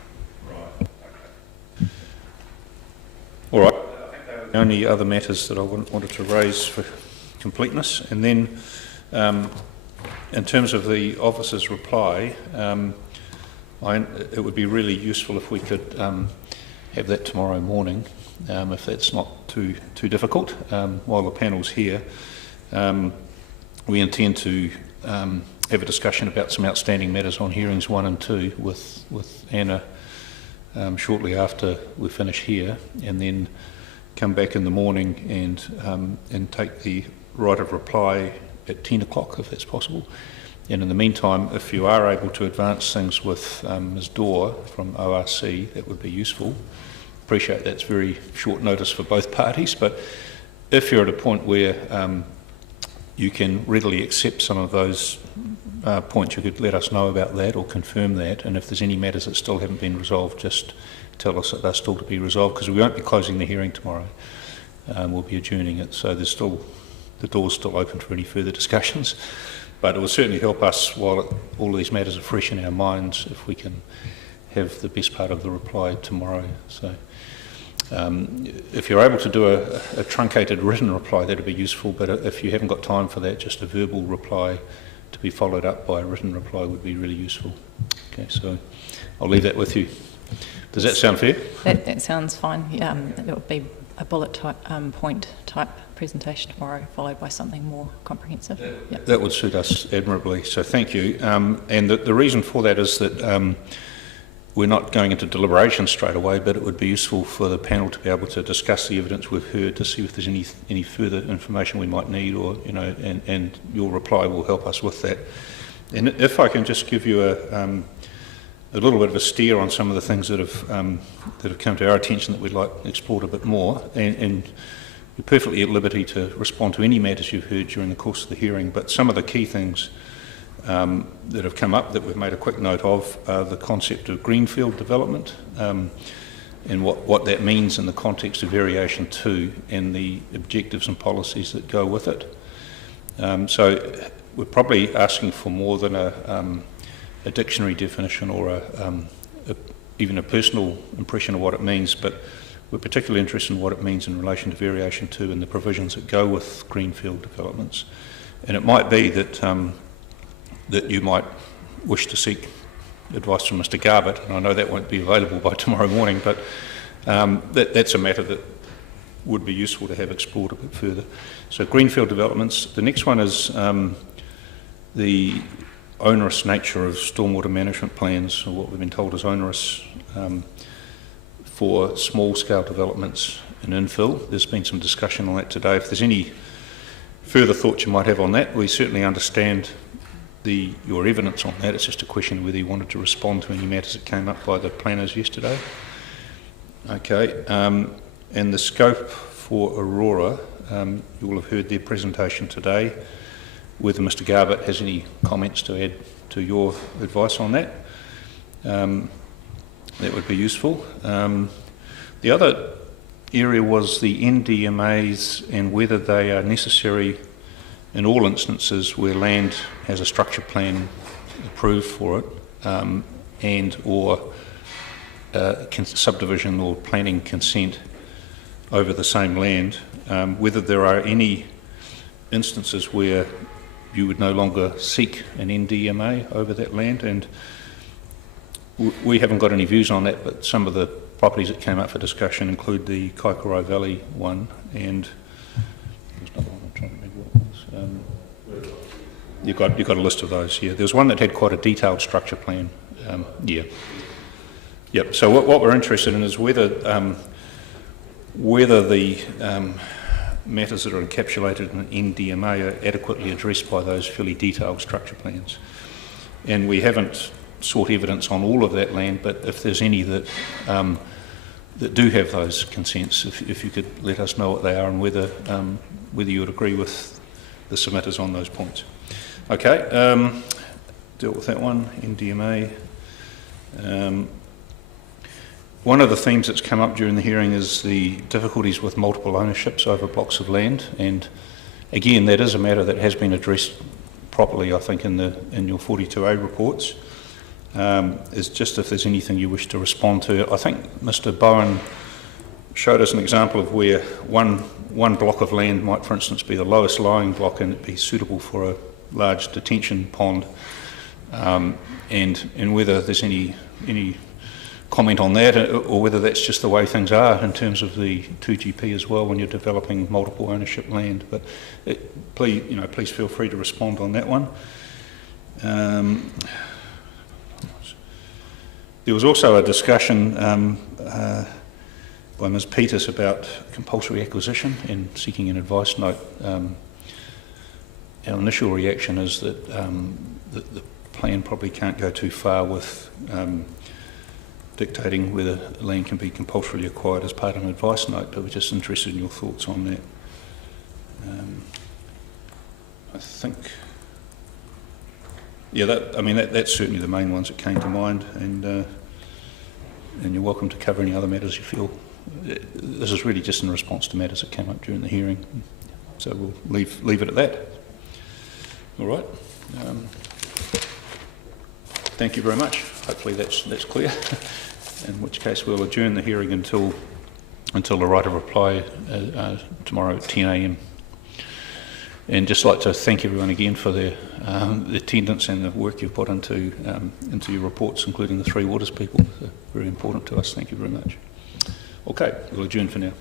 Right. Okay. All right. I think they were the only other matters that I wanted to raise for completeness. And then in terms of the officer's reply, it would be really useful if we could have that tomorrow morning, if that's not too difficult, while the panel's here. We intend to have a discussion about some outstanding matters on hearings 1 and 2 with Anna shortly after we finish here, and then come back in the morning and take the right of reply at 10 o'clock, if that's possible. And in the meantime, if you are able to advance things with Ms Dorr from ORC, that would be useful. Appreciate that's very short notice for both parties, but if you're at a point where you can readily accept some of those points, you could let us know about that or confirm that. And if there's any matters that still haven't been resolved, just tell us that they're still to be resolved, because we won't be closing the hearing tomorrow. We'll be adjourning it, so there's still, the door's still open for any further discussions. But it will certainly help us while all these matters are fresh in our minds if we can have the best part of the reply tomorrow. So if you're able to do a truncated written reply, that'd be useful, but if you haven't got time for that, just a verbal reply to be followed up by a written reply would be really useful. Okay, so I'll leave that with you. Does that sound fair? That sounds fine. It would be a bullet type, point type presentation tomorrow, followed by something more comprehensive. Yep. That would suit us admirably, so thank you. And the reason for that is that we're not going into deliberation straight away, but it would be useful for the panel to be able to discuss the evidence we've heard to see if there's any further information we might need, or and your reply will help us with that. And if I can just give you a little bit of a steer on some of the things that have come to our attention that we'd like explored a bit more, and you're perfectly at liberty to respond to any matters you've heard during the course of the hearing, but some of the key things that have come up that we've made a quick note of are the concept of greenfield development and what that means in the context of Variation 2 and the objectives and policies that go with it. So we're probably asking for more than a dictionary definition or even a personal impression of what it means, but we're particularly interested in what it means in relation to Variation 2 and the provisions that go with greenfield developments. And it might be that that you might wish to seek advice from Mr Garbutt, and I know that won't be available by tomorrow morning, but that's a matter that would be useful to have explored a bit further. So greenfield developments. The next one is the onerous nature of stormwater management plans, or what we've been told is onerous for small-scale developments and infill. There's been some discussion on that today. If there's any further thoughts you might have on that, we certainly understand your evidence on that. It's just a question of whether you wanted to respond to any matters that came up by the planners yesterday. Okay, and the scope for Aurora, you will have heard their presentation today. Whether Mr. Garbutt has any comments to add to your advice on that, that would be useful. The other area was the NDMAs and whether they are necessary in all instances where land has a structure plan approved for it, and or subdivision or planning consent over the same land, whether there are any instances where you would no longer seek an NDMA over that land. And we haven't got any views on that, but some of the properties that came up for discussion include the Kaikorai Valley one, and there's another one I'm trying to remember what it was. You've got a list of those, yeah. There's one that had quite a detailed structure plan, yeah. Yep, so what we're interested in is whether the matters that are encapsulated in an NDMA are adequately addressed by those fairly detailed structure plans. And we haven't sought evidence on all of that land, but if there's any that that do have those consents, if you could let us know what they are and whether you would agree with the submitters on those points. Okay, dealt with that one, NDMA. One of the themes that's come up during the hearing is the difficulties with multiple ownerships over blocks of land, and again, that is a matter that has been addressed properly, I think, in your 42A reports. Is just if there's anything you wish to respond to. I think Mr. Bowen showed us an example of where one block of land might, for instance, be the lowest lying block and it be suitable for a large detention pond, and whether there's any comment on that, or whether that's just the way things are in terms of the 2GP as well when you're developing multiple ownership land. But please feel free to respond on that one. There was also a discussion by Ms. Peters about compulsory acquisition and seeking an advice note. Our initial reaction is that the plan probably can't go too far with dictating whether land can be compulsorily acquired as part of an advice note, but we're just interested in your thoughts on that. I think, yeah, that's certainly the main ones that came to mind, and you're welcome to cover any other matters you feel. This is really just in response to matters that came up during the hearing, so we'll leave it at that. All right. Thank you very much. Hopefully that's clear. In which case we'll adjourn the hearing until the right of reply tomorrow at 10 a.m. And just like to thank everyone again for their attendance and the work you've put into your reports, including the Three Waters people. So very important to us. Thank you very much. Okay, we'll adjourn for now.